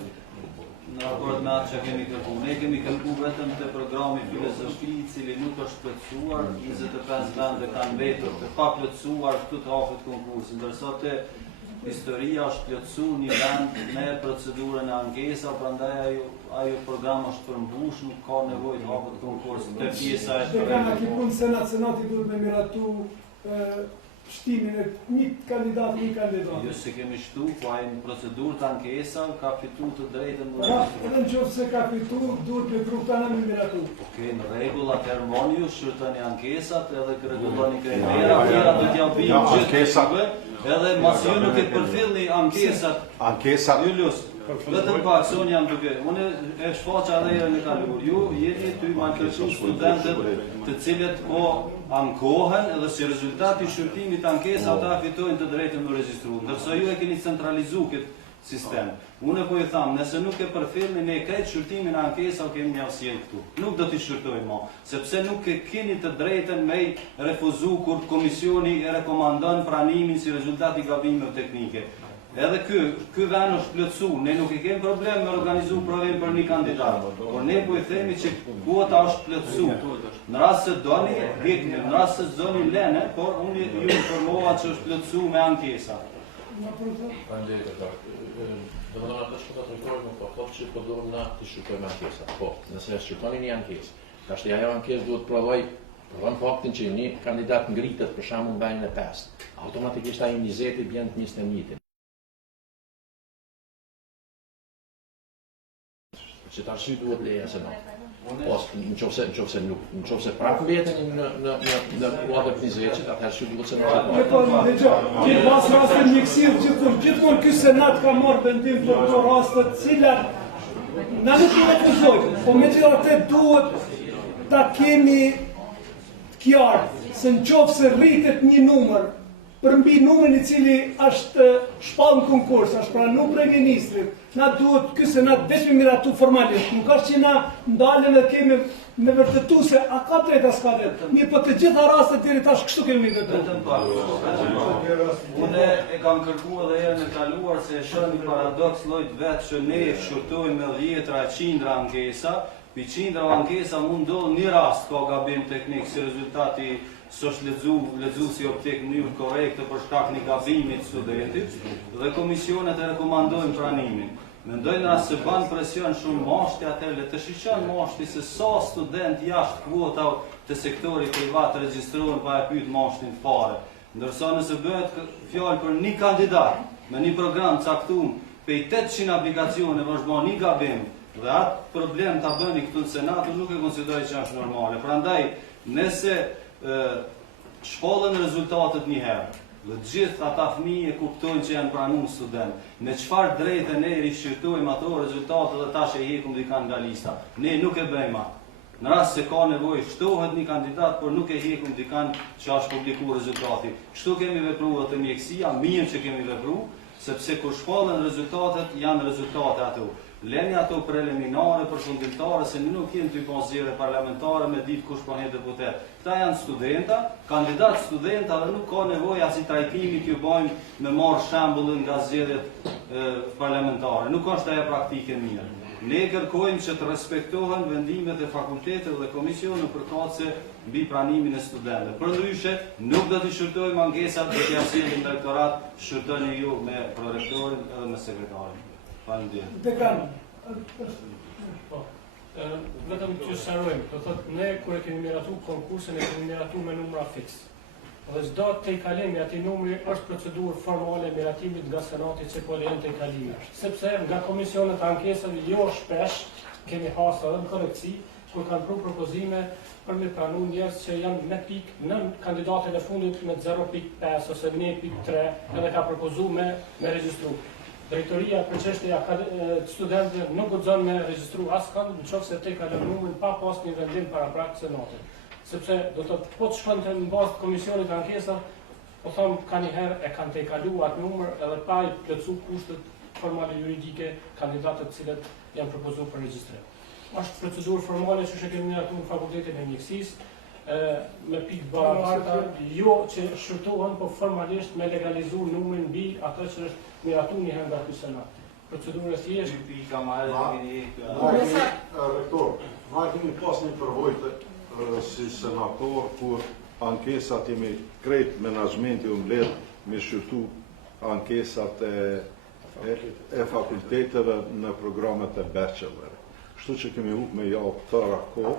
në raport me atë që kemi kërku. Ne kemi kërku vetëm të programi filozofi, i cili nuk është plotësuar, 25 vende kanë vetur të pa plotësuar këtu të hapet konkursin, ndërsa të historia është plotësu një vend me procedurën e ankesa, prandaj ajo program është përmbush, nuk ka nevojë të hapet konkurs të pjesa e të kanë aki punë senati duhet me miratu shtimin e një kandidat. Jo se kemi shtu, po ai në procedurë të ankesa ka fitu të drejtën në edhe në qoftë se ka fitu, duhet me fruktana me miratu. Okej, në rregull, atëherë moni ju shqyrtoni ankesat edhe kërkulloni kritera, tjera do t'ja vijë gjithë, edhe mas ju nuk e përfillni ankesat. Julius, vetëm pak, son jam duke. Unë e shfaqa edhe herën e kaluar. Ju jeni ty malkërsu studentët të cilët po ankohen edhe si rezultat i shqyrtimit ankesa ata fitojnë të drejtën në regjistru. Ndërsa ju e keni centralizu këtë sistem. Unë po i tham, nëse nuk e përfillni ne krejt shqyrtimin ankesa kemi mjafsien këtu. Nuk do t'i shqyrtojmë ma, sepse nuk e keni të drejtën me i refuzu kur komisioni e rekomandon pranimin si rezultat i gabimeve teknike. Edhe ky vend është plotësu, ne nuk e kemi problem me organizu provim për një kandidat, por ne po i themi që kuota është plotësu. Në rast se doni, vjekni, në rast se doni lene, por unë ju informova që është plotësu me ankesa. Domethënë ato që do të thonë po thotë që po duhet na të shqyrtojmë ankesa. Po, nëse shqyrtoni një ankesë, tash ajo ankesë duhet provon faktin që një kandidat ngritet për shembull në vendin e 5. Automatikisht ai 20 bjen 21. Që ta arsye duhet leja senat. Ose nëse prapë mbeten në kuadër të 20, atëherë arsye duhet senat. Po, dëgjoj, pas rastit mjekësirë gjithmonë ky senat ka marrë vendim për këto raste të cilat na nuk i refuzojnë, po megjithatë duhet ta kemi të qartë se nëse rritet një numër për mbi numrin i cili është shpallë në konkurs, është pranuar prej ministrit, na duhet ky senat veç me miratu formalisht, nuk është që na ndalen dhe kemi me vërtetu se a ka drejt as ka drejt. Mirë, po të gjitha rastet deri tash kështu kemi vërtetuar. Unë e kam kërkuar edhe herën e kaluar se e shoh një paradoks llojt vetë që ne shqyrtojmë me dhjetra qindra ankesa, pi qindra ankesa mund ndodh një rast ka gabim teknik si rezultati s'është lexuesi optik në mënyrë korrekte për shkak një gabimit studentit dhe komisionet e rekomandojnë pranimin. Mendojnë rast se ban presion shumë mashti, atëherë le të shiqon mashti se sa student jashtë kvota të sektorit privat regjistrohen pa e pyet mashtin fare. Ndërsa nëse bëhet fjalë për një kandidat me një program caktuar prej 800 aplikacione është bën një gabim dhe atë problem ta bëni këtu në Senat, nuk e konsideroj që është normale. Prandaj, nëse shpallën rezultatet një herë dhe gjithë ata fëmijë e kuptojnë që janë pranuar student, me çfarë drejte ne rishqyrtojmë ato rezultate dhe tash e hekum dikan nga lista. Ne nuk e bëjmë atë. Në rast se ka nevojë shtohet një kandidat, por nuk e hekum dikan që është publikuar rezultati. Kështu kemi vepruar te mjekësia, mirë që kemi vepruar, sepse kur shpallen rezultatet janë rezultate ato. Leni ato preliminare, përfundimtare, se nuk jenë të zgjedhje parlamentare me ditë kush pohet deputet. Këta janë studenta, kandidat studenta dhe nuk ka nevojë as i trajtimi që bëjmë me marrë shembullin nga zgjedhjet parlamentare. Nuk është ajo praktike mirë. Ne kërkojmë që të respektohen vendimet e fakultetit dhe komisionit përkatëse mbi pranimin e studentëve. Përndryshe, nuk do të shqyrtojmë angesat dhe t'ia sillim në rektorat, shqyrtoni ju me prorektorin edhe me sekretarin. Faleminderit. Dekan. Vetëm që sharojmë, do thotë ne kur e kemi miratu konkursin e kemi miratu me numra fiks. Dhe çdo te kalimi atij numri është procedurë formale e miratimit nga Senati që po lejon te kalimi. Sepse nga komisionet e ankesave jo shpesh kemi hasur edhe në korekci kur kanë pru propozime për me pranu njerëz që janë me pikë në kandidatin e fundit me 0.5 ose 1.3 edhe ka propozuar me regjistru. Drejtoria për çështja studentëve nuk guxon me regjistru askënd nëse te kalon numrin pa pas një vendim paraprak Senatit. Sepse do të po të shkonte në bazë të komisionit të ankesa, po them ka një herë e kanë te kaluar atë numër edhe pa i plotësuar kushtet formale juridike kandidatët të cilët janë propozuar për regjistrim. Është procedurë formale që kemi miratuar në fakultetin e mjekësisë, me pikë barabarta, jo që shërtohen, po formalisht me legalizuar numrin mbi ato që është miratuar një herë nga ky Senat. Procedura e thjeshtë. Pika më e Rektor, na kemi pas një përvojë si senator kur ankesat jemi krejt menaxhmenti u mbledh me shqyrtu ankesat e fakulteteve në programet e bachelor. Kështu që kemi hup me javë tëra kohë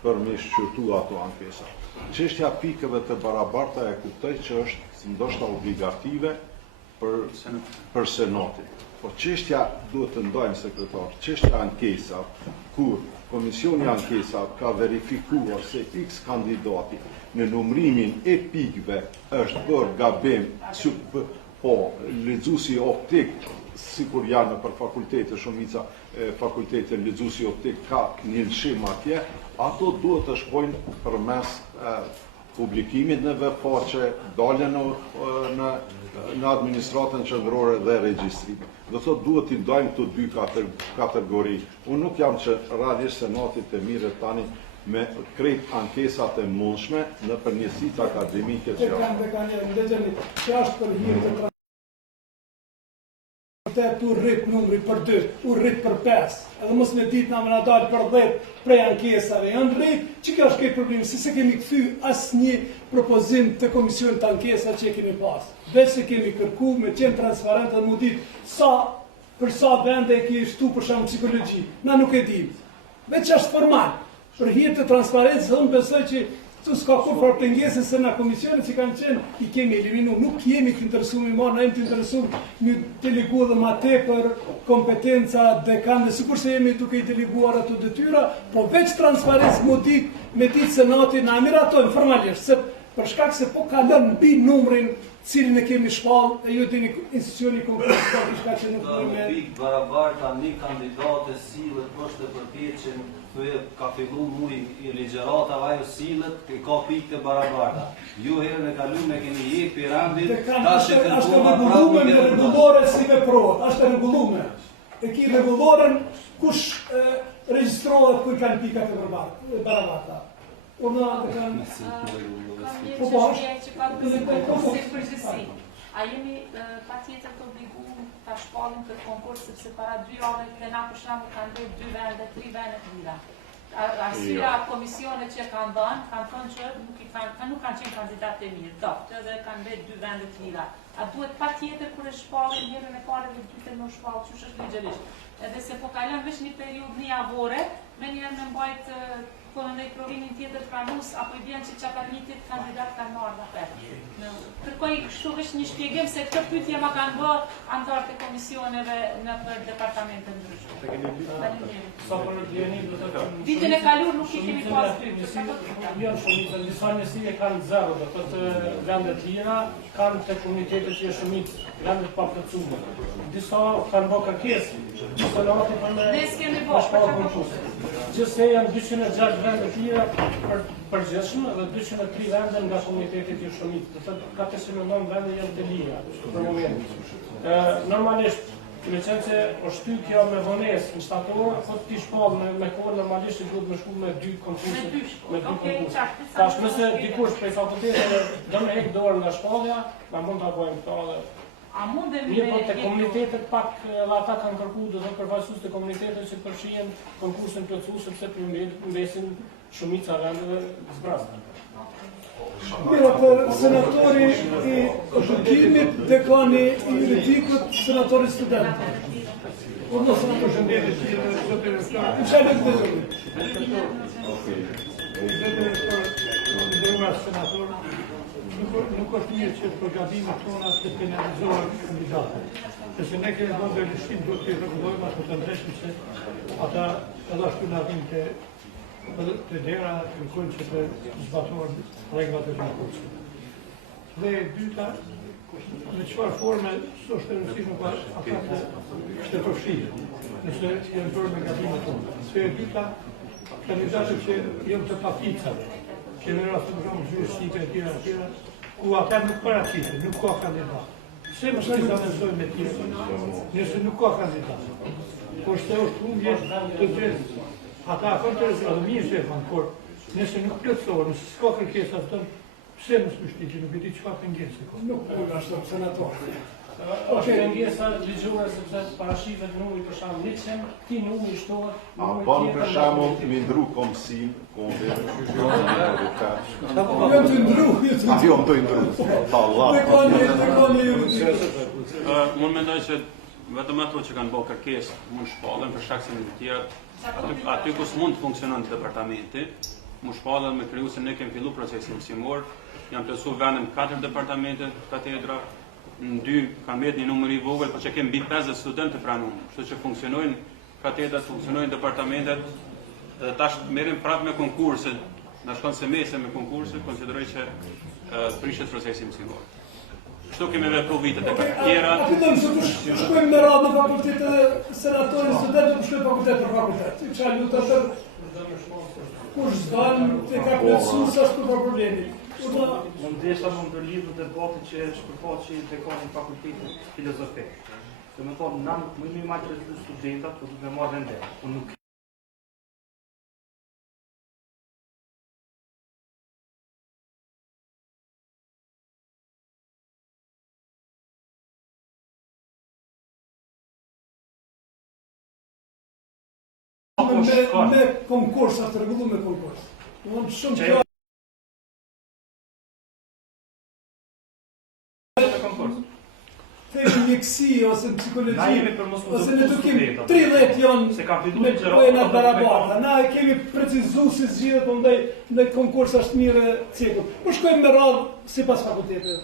për me shqyrtu ato ankesa. Çështja pikëve të barabarta e kuptoj që është ndoshta obligative për Senatin. Po çështja duhet të ndajmë sekretar, çështja ankesa, kur Komisioni ankesa ka verifikuar se X kandidati në numrimin e pikëve është bërë gabim, po lexuesi optik, sikur janë për fakultete, shumica fakultete lexuesi optik ka një lëshim atje, ato duhet të shkojnë përmes publikimit në webfaqe, daljen në administratën qendrore dhe regjistrimit. Do thotë duhet t'i ndajmë këto dy kategori. Unë nuk jam që radhjes Senatit të mirë tani me krejt ankesat e mundshme në përmjetësitë akademike që është për hir të u rrit numri për 2, u rrit për 5, edhe mos me ditë na më na dalë për 10 prej ankesave, janë rrit, që kjo është këtë problem, se kemi kthy asnjë propozim të komisionit të ankesa që kemi pas. Veç se kemi kërku me qenë transparent dhe mu ditë për sa vende e ki shtu për shembull psikologji, na nuk e dim. Veç është formal, për hir të transparencës, unë besoj që tu s'ka kur për pengesën se na komisionet që kanë qenë, i kemi eliminu, nuk jemi të interesuar më, na jemi të interesuar me delegu dhe ma tepër kompetenca dekan, dhe sikur se jemi duke i deleguar ato detyra, po veç transparencë mu me ditë Senati na miratojnë formalisht, se për shkak se po kalon mbi numrin cilin e kemi shpall e jo të një institucioni konkret ka që nuk me pikë barabarta një kandidate sillet është për pjeqen ka fillu muj i ligjerata ajo sillet e ka pikë të barabarta. Ju herën e kaluar keni hek pirandit, tash e kërkuam rregulluar me rregullore si veprohet, është rregulluar. e ki regulorën kush regjistrohet ku i kanë pikat e baravata. Urna të kanë... Po po, që ka konkursit përgjithësi. A jemi pa tjetër të obliguar ta shpallim këtë konkurs, sepse para 2 javë kena për shembull kanë dhënë 2 vende, 3 vende të mira. Arsyeja komisionet që kanë thënë që nuk kanë qenë kandidatë të mirë, edhe kanë dhënë 2 vende të mira. A duhet pa tjetër kur e shpallim herën e parë dhe dytën më shpall, çush është ligjërisht. Edhe se po kalon veç një periudhë javore, me njerë me mbajt ndaj provimin tjetër pranus, apo i vjen që çaparnitit kandidat kanë marrë afer. Kërkoj kështu veç një shpjegim se këtë pyetje ma kanë bërë anëtarët e komisioneve në për departamente ndryshme. Sa për Leni do të thotë Vitën e kaluar nuk i kemi pasur. Jo, shumë disa njësi e kanë zero, do thotë vende të tjera kanë të komunitetet që shumicë vende të paplotësuara. Disa kanë bërë kërkesë, ose ne s'kemi bërë. Gjithsej janë 206 vende të tjera përgjithshëm dhe 203 vende nga komunitetet e shumicë. Do thotë 409 vende janë të lira për momentin. Normalisht me qenë se është ty kjo me vonesë në shtator, po ti shpallë me kohë normalisht duhet me shku me 2 konkurse. Tash nëse dikush prej fakulteteve do me hek dorë nga shpallja, na mund ta bëjmë këto edhe. A mundemi mirë, po te komunitetet pak edhe ata kanë kërkuar do të përfaqësues të komunitetet që përfshihen konkursin plotësues sepse përmbesin shumica vendeve zbrasën. Mira, për senatori i shëndimit, dekani i juridikut, senatori student. Unë senator shëndetit, i shalët të zërë. Senator, nuk është mirë që përgatimet tona të penalizohen kandidatët. Nëse ne kemi bërë lështim, duhet të rregullojmë ato të ndreshëm se ata edhe ashtu na vinë të dera të kërkojnë që të zbatohen rregullat e konkursit. Dhe e dyta, në çfarë forme s'është e rëndësishme pa ata të shtetoshit, nëse janë bërë me gabimet tona. Se e dyta, kandidatët që janë të pakicave, që në rastë të shumë zyrësike e tjera, ku ata nuk paraqiten, nuk ka kandidat. Pse më shkizanëzojnë me tjerë, nëse nuk ka kandidat? Po është humbje të gjithë. Ata kanë të rezervë, mirë shefan, por nëse nuk plotësohen, nëse s'ka kërkesa të tënë, pse më s'pështiti, nuk e di çfarë pengese ka. Nuk është senator. Është pengesa ligjore sepse parashihet numri për shembull 100, ti numri shtohet. Po për shembull mi ndru komsin, konde. Jam të ndru. Jam të ndru. Allah. Unë mendoj se vetëm ato që kanë bërë kërkesë mund shpallen për shkak se në të tjera aty ku s'mund të funksionon departamenti, mund shpallen me kriju se ne kemi fillu procesin mësimor, janë plotësuar vendin 4 departamente, katedra, në 2 kanë mbet një numër i vogël, por që kemi mbi 50 studentë të pranuar, kështu që funksionojnë katedrat, funksionojnë departamentet, dhe tash merrem prapë me konkurse, na shkon semestre me konkurse, konsideroj që prishet procesi mësimor. Kështu kemi vepruar vitet e tjera. Pyetëm se kush shkojmë në radhë në fakultet e senatorit studentë, kush shkojmë fakultet për fakultet. Çfarë lutem kush zgjon të ka plotësuar sa është për problemi. Më ndesha më ndërlidhur debatin që shpërfaqi dekani fakultetit filozofi. Do të thonë, na më mirë marrë studentat, po duhet të marrë vende. Po nuk me konkurs, atë rregullu me konkurs. Unë shumë Themi mjekësi ose në psikologji, ose në edukim, 30 janë me pojnat barabata. Na e kemi precizu si zgjidhet po ndaj konkurs është mirë cekut. Po shkojmë me radhë sipas fakultetit.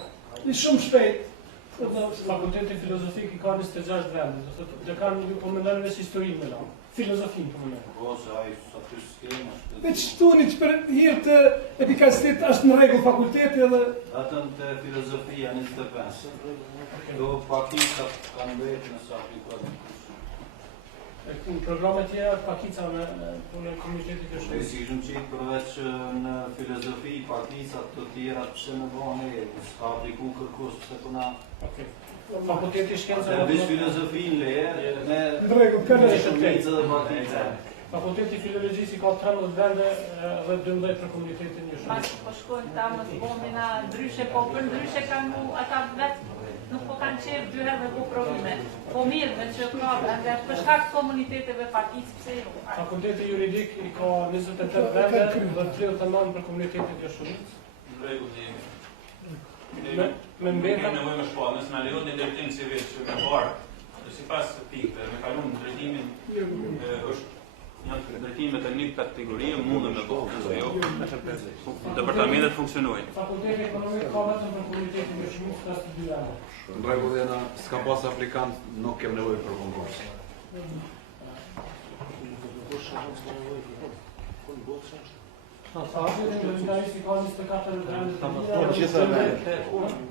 I shumë shpejt. Fakulteti filozofik i ka 26 vende, do thotë dekani ju po mendon vetë historinë me la. Filozofin po mendon. Ose ai sa të skema. Veç tuni që për hir të efikasitet është në rregull fakulteti edhe Atën të filozofia 25. Do pakita kanë vetë në sa aplikojnë. Në programet tjera pakica me komunitetit të shkollës. Si kishëm qitë përveç në filozofi, pakicat të tjera pse në bëhen e, s'ka apliku kërkus pse përna. Fakulteti shkencave. Veç filozofi në leje, Fakulteti Filologjisë ka 13 vende dhe 12 për komunitetin e Pas po shkojnë ta më të bombina ndryshe, po për ndryshe kanë ata vetë nuk po kanë qef dy herë me bu provime. Po mirë me që ka vende për shkak të komuniteteve partisë pse jo. Fakulteti Juridik i ka 28 vende dhe 39 për komunitetin e Shumicës. Me mbeta nevojë me shkollë, nëse na lejon një drejtim civil që me parë, sipas pikëve, me kalon drejtimin është një drejtime të një kategorie mundën me bëhë, ose jo, departamentet funksionojnë. Fakulteti Ekonomik ka vetëm për komunitetin e Shumicës 22 vende. Në rregull jena, s'ka pas aplikant, nuk kem nevojë për konkurs.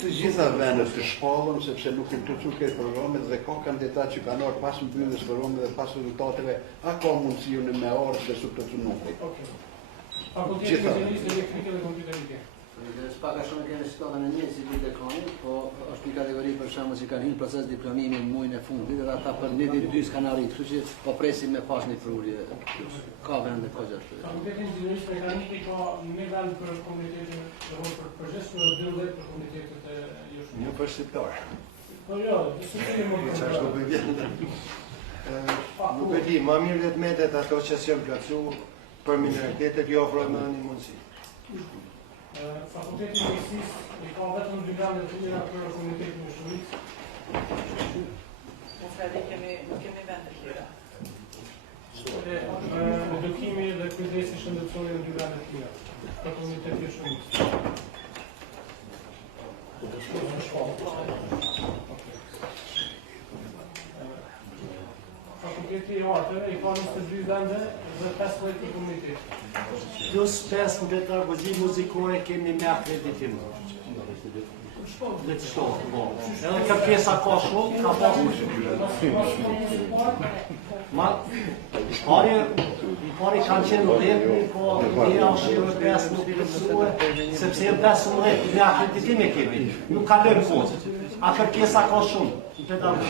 Të gjitha vendet të shkollën, sepse nuk të këtë programet dhe ka kandidat që kanë orë pas mbylljes programit dhe pas rezultateve, a ka mundësi unë me orë dhe subvencionuar. Fakulteti Inxhinierisë Elektrike dhe Kompjuterike. Spaka shumë kemi situatën e një si të dekanit, po është një kategori për shembull që kanë hyrë proces diplomimi në muajin e fundit dhe ata për 1 ditë 2 s'kan arritur, kështu që po presim me pas një frulje. Ka vende ka gjatë. Fakulteti Inxhinierisë Mekanike ka 1 vend për komunitetin për përgjithësi dhe 12 për komunitetet e Joshut. Një për shqiptar. Po jo, disiplinën më Çfarë do bëjë? Nuk e di, më mirë vetë metet ato që s'janë plotsu për minoritetet jo ofrojnë më një mundësi. Fakulteti i Mjekësisë i ka vetëm 2 vende të mira për komunitetin e Shumicës. Nuk kemi vende tjera. Edukimi dhe kujdesi shëndetësor në 2 vende të tjera për komunitetin e Shumicës. Fakulteti i Arteve i ka 22 vende dhe 15 për komunitetin. Plus 5 në pedagogji muzikore kemi me akreditim. Dhe të shtohë, po. Edhe kërkesa ka shumë, ka pari kanë qenë dhejtë, po një ashtë 5 nuk i rëpsue, sepse e 15 me akreditim e kemi. Nuk ka lëmë punë. A kërkesa ka shumë në pedagogji.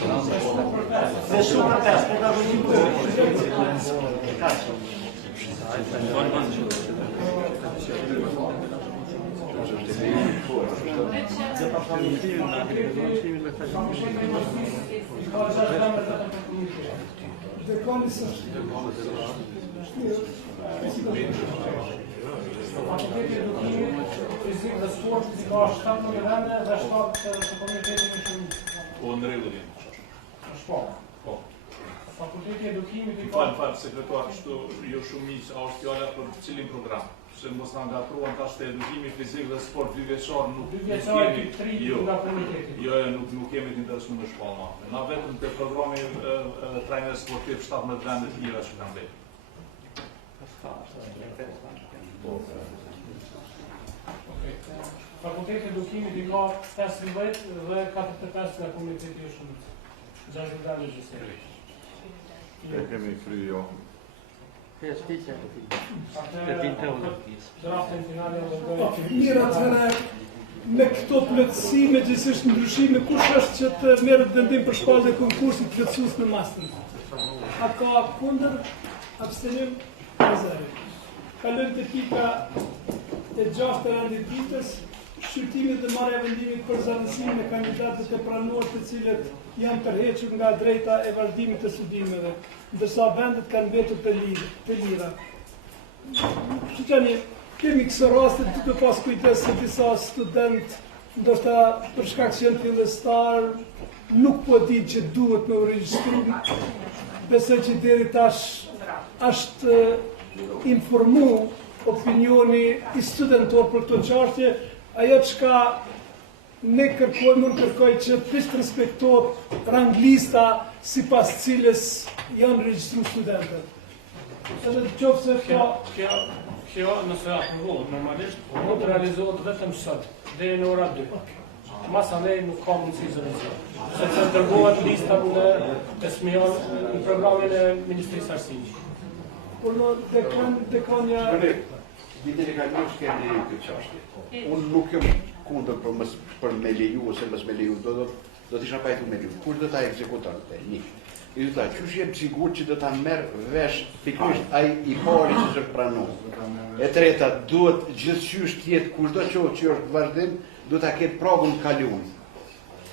Dhe shumë për 5, pedagogji muzikore. Ka shumë. Dekani së Fakulteti Edukimit, Fizik dhe Sport ka 17 vende dhe 7 të komunitetin e Shumicës. Po në rregull jemi. Po. Fakulteti Edukimit i ka fal sekretar kështu jo Shumicë, a është fjala për cilin program? Se mos na ngatruan tash te edukimi fizik dhe sport 2 vjeçar nuk kemi 3 nga komuniteti. Jo, nuk kemi të interesuar në shkolla. Na vetëm te programi trajner sportiv 17 vende të tjera që kanë bërë. Fakulteti Edukimit i ka 15 dhe 45 nga komuniteti e Shumicës. 6 vende gjithsesi. E kemi kry jo. Mira të vene, me këto plotësime, gjithësisht ndryshime, kush është që të merret vendim për shkallë dhe konkursit plotësues në master? A ka kundër, abstenim, rezervë. Kalojmë te pika e 6 e renditës, shqyrtimit dhe marrja e vendimit për zëvendësimin e kandidatëve të pranuar të cilët janë tërhequr nga drejta e vazhdimit të studimeve, ndërsa vendet kanë mbetur të lira. Kështu që kemi këso raste të pas kujdes se disa student, ndoshta për shkak që janë fillestar, nuk po di që duhet me u regjistru. Besoj që deri tash është informu opinioni i studentor për këto çështje. Ajo çka ne kërkojmë, unë kërkoj që të respektohet ranglista sipas cilës janë regjistruar studentët. Edhe nëse kjo nëse aprovohet normalisht, mund të realizohet vetëm sot, deri në ora 2. Masanej nuk ka mundësi zëvendësimi. Sepse dërgohet lista në programin e Ministrisë Arsimit. Por në dekanja... Ditën e kaluar s'kemi leju këtë çështje. Unë nuk jam kundër për me leju ose mos me leju, do të isha pajtu me leju. Kush do ta ekzekuton atë? Një. I tha, qysh jep sigur që do ta merr vesh pikërisht ai i pari që është pranuar. E treta, duhet gjithçysh të jetë kushdo që është vazhdim, do ta ketë provën kaluar.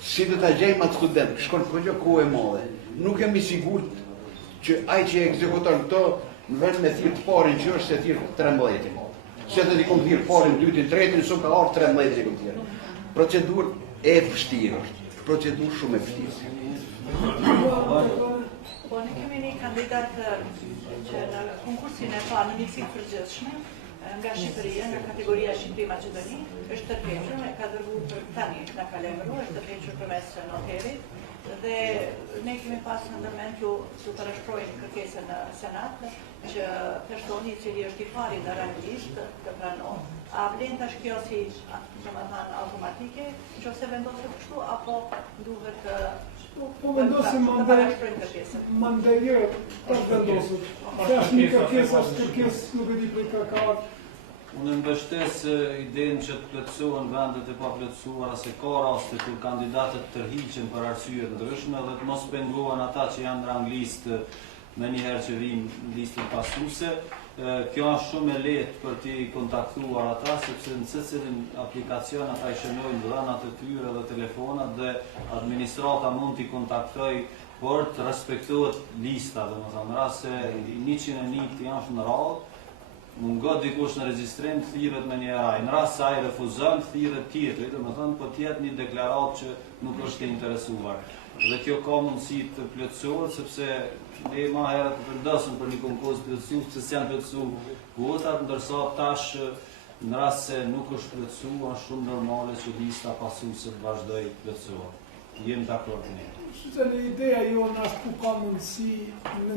Si do ta gjejmë atë student, shkon për kohë e madhe. Nuk jemi sigurt që ai që ekzekuton këto në vend me thirr të parin që është se thirr 13. Se të dikon thirr parin, dytin, tretin, s'u ka ardhur 13 dikon tjetër. Procedurë e vështirë është. Procedurë shumë e vështirë. Po, ne kemi një kandidat që në konkursin e parë në mjekësi të përgjithshme nga Shqipëria, nga kategoria Shqipëri-Maqedoni, është tërhequr, e ka dërguar për tani në Kalemëru, është tërhequr përmes noterit dhe ne kemi pas në ndërmend që përshkrojmë kërkesën në Senat që personi i cili është i pari në rang listë të pranohet. A vlen tash kjo si, domethënë, automatike, nëse vendoset kështu apo duhet Po vendosim mandejë të vendosur. Tash një kërkesë është kërkesë, nuk e di prej ka. Unë mbështes idenë që të plotësohen vendet e paplotësuara se ka raste kur kandidatët tërhiqen për arsye të ndryshme dhe të mos pengohen ata që janë rang listë me njëherë që vinë listën pasuese. Kjo është shumë e lehtë për t'i kontaktuar ata, sepse në secilin aplikacion ata i shënojnë dhënat e tyre dhe telefonat dhe administrata mund t'i kontaktoj por të respektohet lista, domethënë në rast se 101 janë në radhë, mungon dikush në regjistrim thirret me një raj. Në rast se ai refuzon, thirret tjetri, domethënë po t'jetë një deklaratë që nuk është e interesuar. Dhe kjo ka mundësi të plotësohet sepse ne më herët të vendosëm për një konkurs plotësues se janë plotësuar votat, ndërsa tash në rast se nuk është plotësuar, është shumë normale që lista pasuese të vazhdojë plotësohet. Jemi dakord me ne. Se në ideja jonë është ku ka mundësi në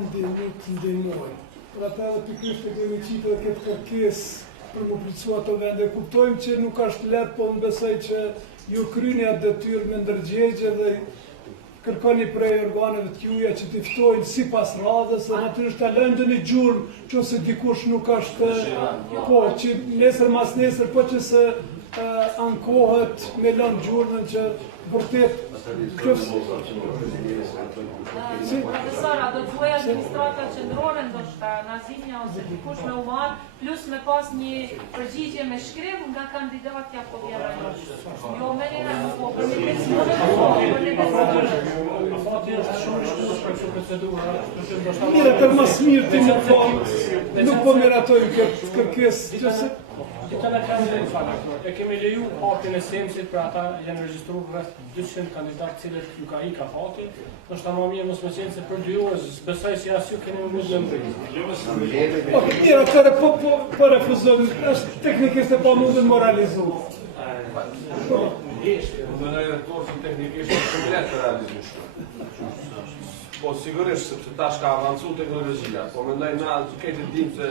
ndihmoj. Për ata edhe pikërisht e kemi qitë dhe këtë kërkesë për më plotësua të vende. Kuptojmë që nuk është lehtë, po unë besoj që ju kryeni atë detyrë me ndërgjegje dhe kërkoni prej organeve të juaja që t'i ftojnë sipas radhës, dhe natyrisht ta lëndën e gjurmë, nëse dikush nuk është, po, që nesër mas nesër, po që se ankohet me lëndë gjurmën që vërtet Profesora, do të bëj administrata qendrore, ndoshta Nazimja ose dikush me u marr, plus me pas një përgjigje me shkrim nga kandidati apo vjeraj. Jo me një nuk po, për një Mire, për mas mirë ti nuk po miratojmë këtë kërkesë që E kemi leju hakin e semsit për ata janë regjistruar rreth 200 kandidatë cilët ju ka ikë haki. Është më mirë mos më qenë se për 2 orë besoj se as ju keni më shumë mbrit. Po mirë, atëre po refuzojmë, është teknikisht e pamundur moralizu. Në rektorsin teknikisht shumë lehtë të realizosh. Po sigurisht sepse tash ka avancuar teknologjia, po mendoj na këtë ditë se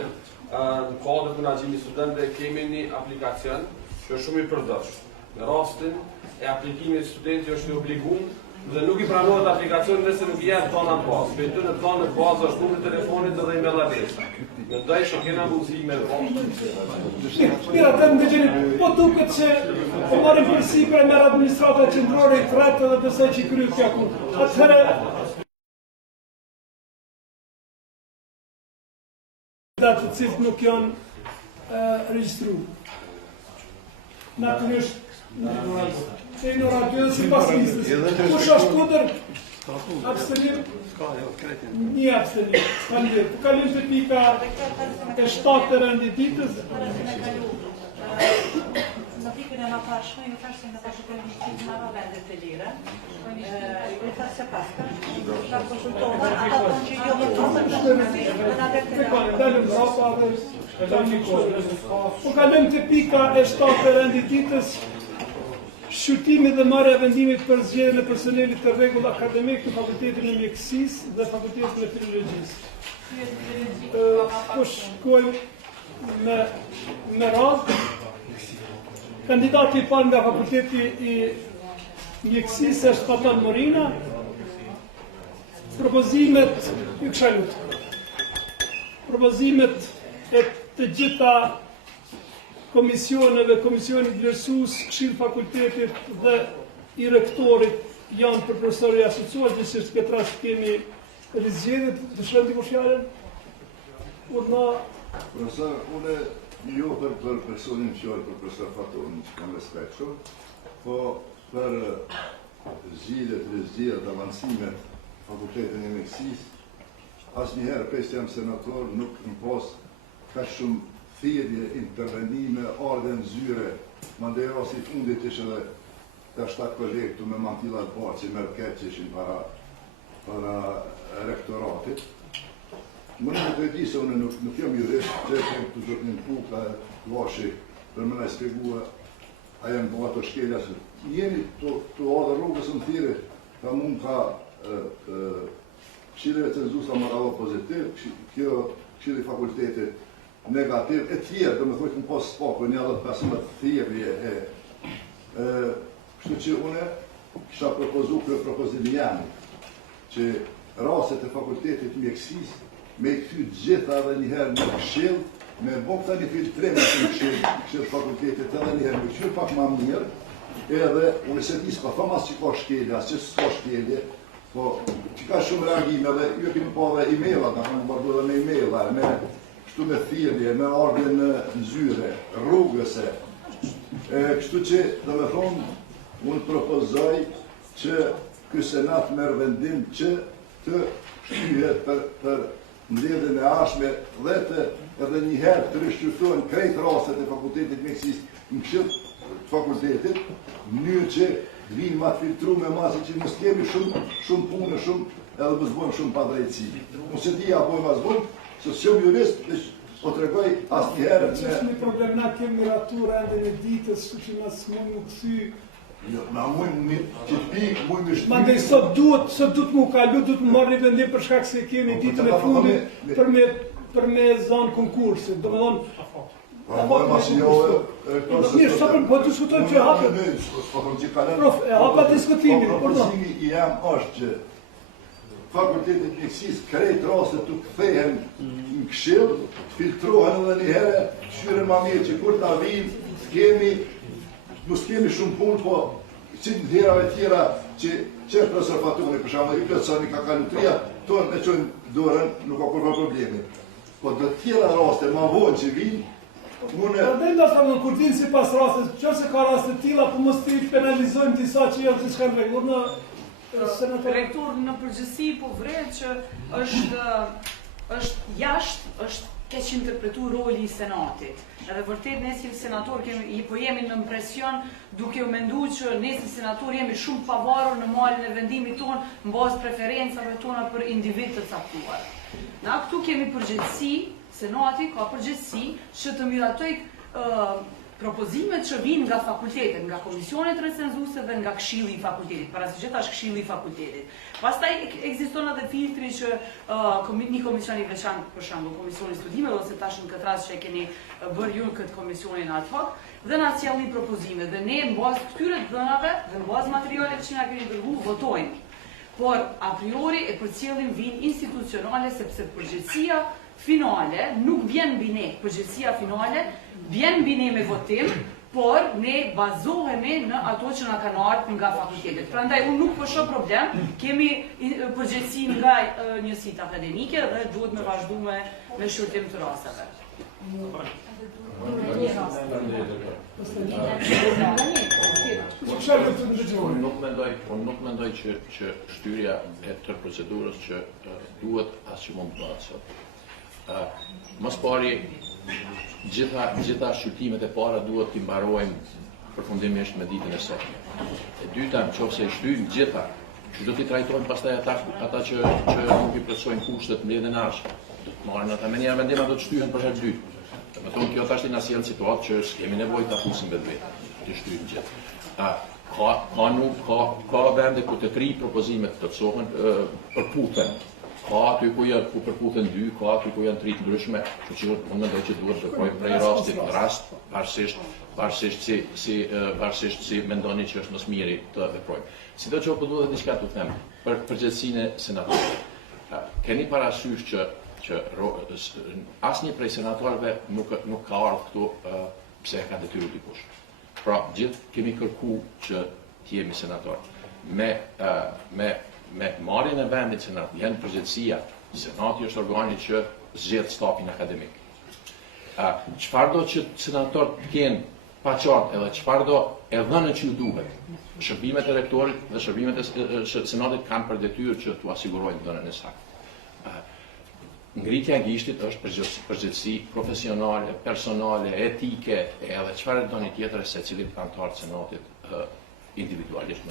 në kodër të menaxhimit studentëve kemi një aplikacion që është shumë i përdorshëm. Në rastin e aplikimit studenti është i obliguar dhe nuk i pranohet aplikacioni nëse nuk janë tona bazë. Vetë në tonë bazë është numri i telefonit dhe email adresa. Mendoj se kena mundësi me Mira, të ndëgjeni, po duket që po marrim përsipër nga administrata qendrore i tretë dhe besoj që kryet kjo punë. Atëherë të cilët nuk janë regjistruar. Natyrisht, në ignorancë si pas listës. Kush është kundër? Abstenim? Një abstenim. Kalim të pika e 7 të rendititës. Në pikën e mëparshme, ju thashtë se në të shkëllë në vendet të lire. Ju thashtë se paska, ta konsultohet, ata të që jo më të Po kalëm të pika e 7 të rendititës, shqyrtimi dhe marrja vendimit për zgjedhjen e personelit të rregull akademik të Fakultetit e Mjekësisë dhe Fakultetit e Filologjisë. Po shkojmë me radhë. Kandidati i parë nga Fakulteti i Mjekësisë është Patan Morina. Propozimet, ju kisha lutur. Propozimet e të gjitha komisioneve, komisionit vlerësues, Këshill Fakultetit dhe i rektorit janë për profesorë i asociuar, gjithsesi këtë rast kemi Rizgjedhjet të shërëm t'i fjalën? Profesor, unë jo për personin fjallë, për profesor Fatonin, që kam respekt shumë, po për rizgjedhjet, avancimet, fakultetin e mjekësisë, asnjëherë pes jam senator, nuk më pas ka shumë thirrje, intervenime, ardhe në zyre, mandej rasti fundit ishte edhe ka 7 kolegë këtu me mantillat bardh që merr keq që ishin para rektoratit. Më nuk e di se unë nuk jam jurist, që kem këtu zotin Puka, Vashi, për më na shpjegua a janë bëha të shkelja se jemi të adhe rrugës në thirrje, ka mund ka këshilleve cenzusa më radho pozitiv, kjo këshilli fakultetit negativ, e tjerë, dhe me thujtë në pas spaku, një edhe 15 thirrje kështu që une kisha propozu kërë propozimi janë, që rastet e fakultetit mjekësisë me i këty gjitha edhe njëherë në këshill, me bo këta një filtreme të këshill fakultetit edhe njëherë me këshill pak ma mirë, edhe unë se disë pa thom as që ka shkelje, as që s'ka shkelje, po që ka shumë reagime dhe ju kemi pa dhe e-mailat, në kanë bardu dhe me e-mailat, me kështu me thirrje, me ardhje në zyre, rrugëse, kështu që dhe me thonë, unë propozoj që ky senat merr vendim që të shtyhet për mbledhjen e ardhshme dhe të edhe njëherë të rishqyrtohen krejt rastet e fakultetit mjekësisë në këshill të fakultetit, në mënyrë që vinë ma të filtruar me masë që mos kemi shumë punë, edhe mos bëjmë shumë padrejtësi. Unë se di apo mos bëjmë, se s'jam jurist, po tregoj asnjëherë që është një problem na kemi ratur ende në ditës, që mas mund më kthy. Na mund që të pikë, mund më shtyp. Mandej sot duhet mu kalu, duhet më marrë një vendim për shkak se kemi ditën e fundit për me zonë konkursit. Domethënë Mirë, sa po diskutojmë që hapet. Prof, e hapa diskutimin. Propozimi i jam është që fakultetit mjekësisë krejt rastet të kthehen në këshill, filtrohen edhe një herë, shtyren ma mirë që kur ta vinë, mos kemi shumë punë, po si të herave tjera që profesor Fatoni, për shembull, i plotësoni ka kalutria, tonë e çojnë dorën, nuk ka kurrë problemi. Po të tjera raste ma vonë që vinë, Prandaj ndoshta më kur vinë sipas rastit, nëse ka raste të tilla, po mos i penalizojmë disa që janë siç kanë rregull. Rektor në përgjithësi po vret që është jashtë, është keq interpretuar roli i senatit. Edhe vërtet ne si senator po jemi në presion duke u menduar që ne si senator jemi shumë pavarur në marrjen e vendimit ton mbas preferencave tona për individ të caktuar. Na këtu kemi përgjegjësi, senati ka përgjegjësi që të miratoj propozimet që vinë nga fakultetet, nga komisionet recenzuese dhe nga këshilli i fakultetit, parasysh tash këshilli i fakultetit. Pastaj ekziston edhe filtri që një komision i veçantë, për shembull, komisioni i studimeve ose tash në këtë rast që e keni bërë ju këtë komisionin ad hoc, dhe na sjellni propozime dhe ne mbas këtyre dhënave dhe mbas materialeve që na keni dërguar votojmë. Por a priori e përcjellim vinë institucionale sepse përgjegjësia finale nuk vjen mbi ne, përgjegjësia finale vjen mbi ne me votim, por ne bazohemi në ato që na kanë ardhur nga fakultetet. Prandaj unë nuk po shoh problem, kemi përgjegjësi nga njësitë akademike dhe duhet me vazhdu me shurtim të rasteve. Unë nuk mendoj që shtyrja e tërë procedurës që duhet as që mund të bëhet sot. Mos pari, gjitha shqyrtimet e para duhet t'i mbarojmë përfundimisht me ditën e sotme. E dyta, nëse i shtyjmë gjitha, që do t'i trajtojmë pastaj ata që nuk i plotësojnë kushtet mbledhjen e ardhshme. Do të marrin ata me një vendim do të shtyhen për herë dytë. Me thonë kjo tash na sjell situatë që kemi nevojë ta fusim vetë, të shtyjmë gjithë. Ka vende ku të tri propozimet të plotësohen përputhen. Ka aty ku përputhen dy, ka aty ku janë tri të ndryshme, kështu që unë mendoj që duhet të bëjmë prej rastit në rast, pavarësisht si mendoni që është më së miri të veprojmë. Sidoqoftë po duhet diçka të them për përgjegjësinë e senatorit. Keni parasysh që asnjë prej senatorëve nuk ka ardhur këtu pse ka detyrë dikush. Pra, gjithë kemi kërku që të jemi senator. Me me marrjen e vendit senat, janë përgjithësia, senati është organi që zgjedh stafin akademik. Çfarë do që senatorët të kenë pa qartë edhe çfarë do e dhënën që ju duhet, shërbimet e rektorit dhe shërbimet e senatit kanë për detyrë që t'u asigurojnë dhënën e saktë. Ngritja e gishtit është përgjithësi profesionale, personale, etike, edhe çfarë doni tjetër se cilit antar të senatit individualisht.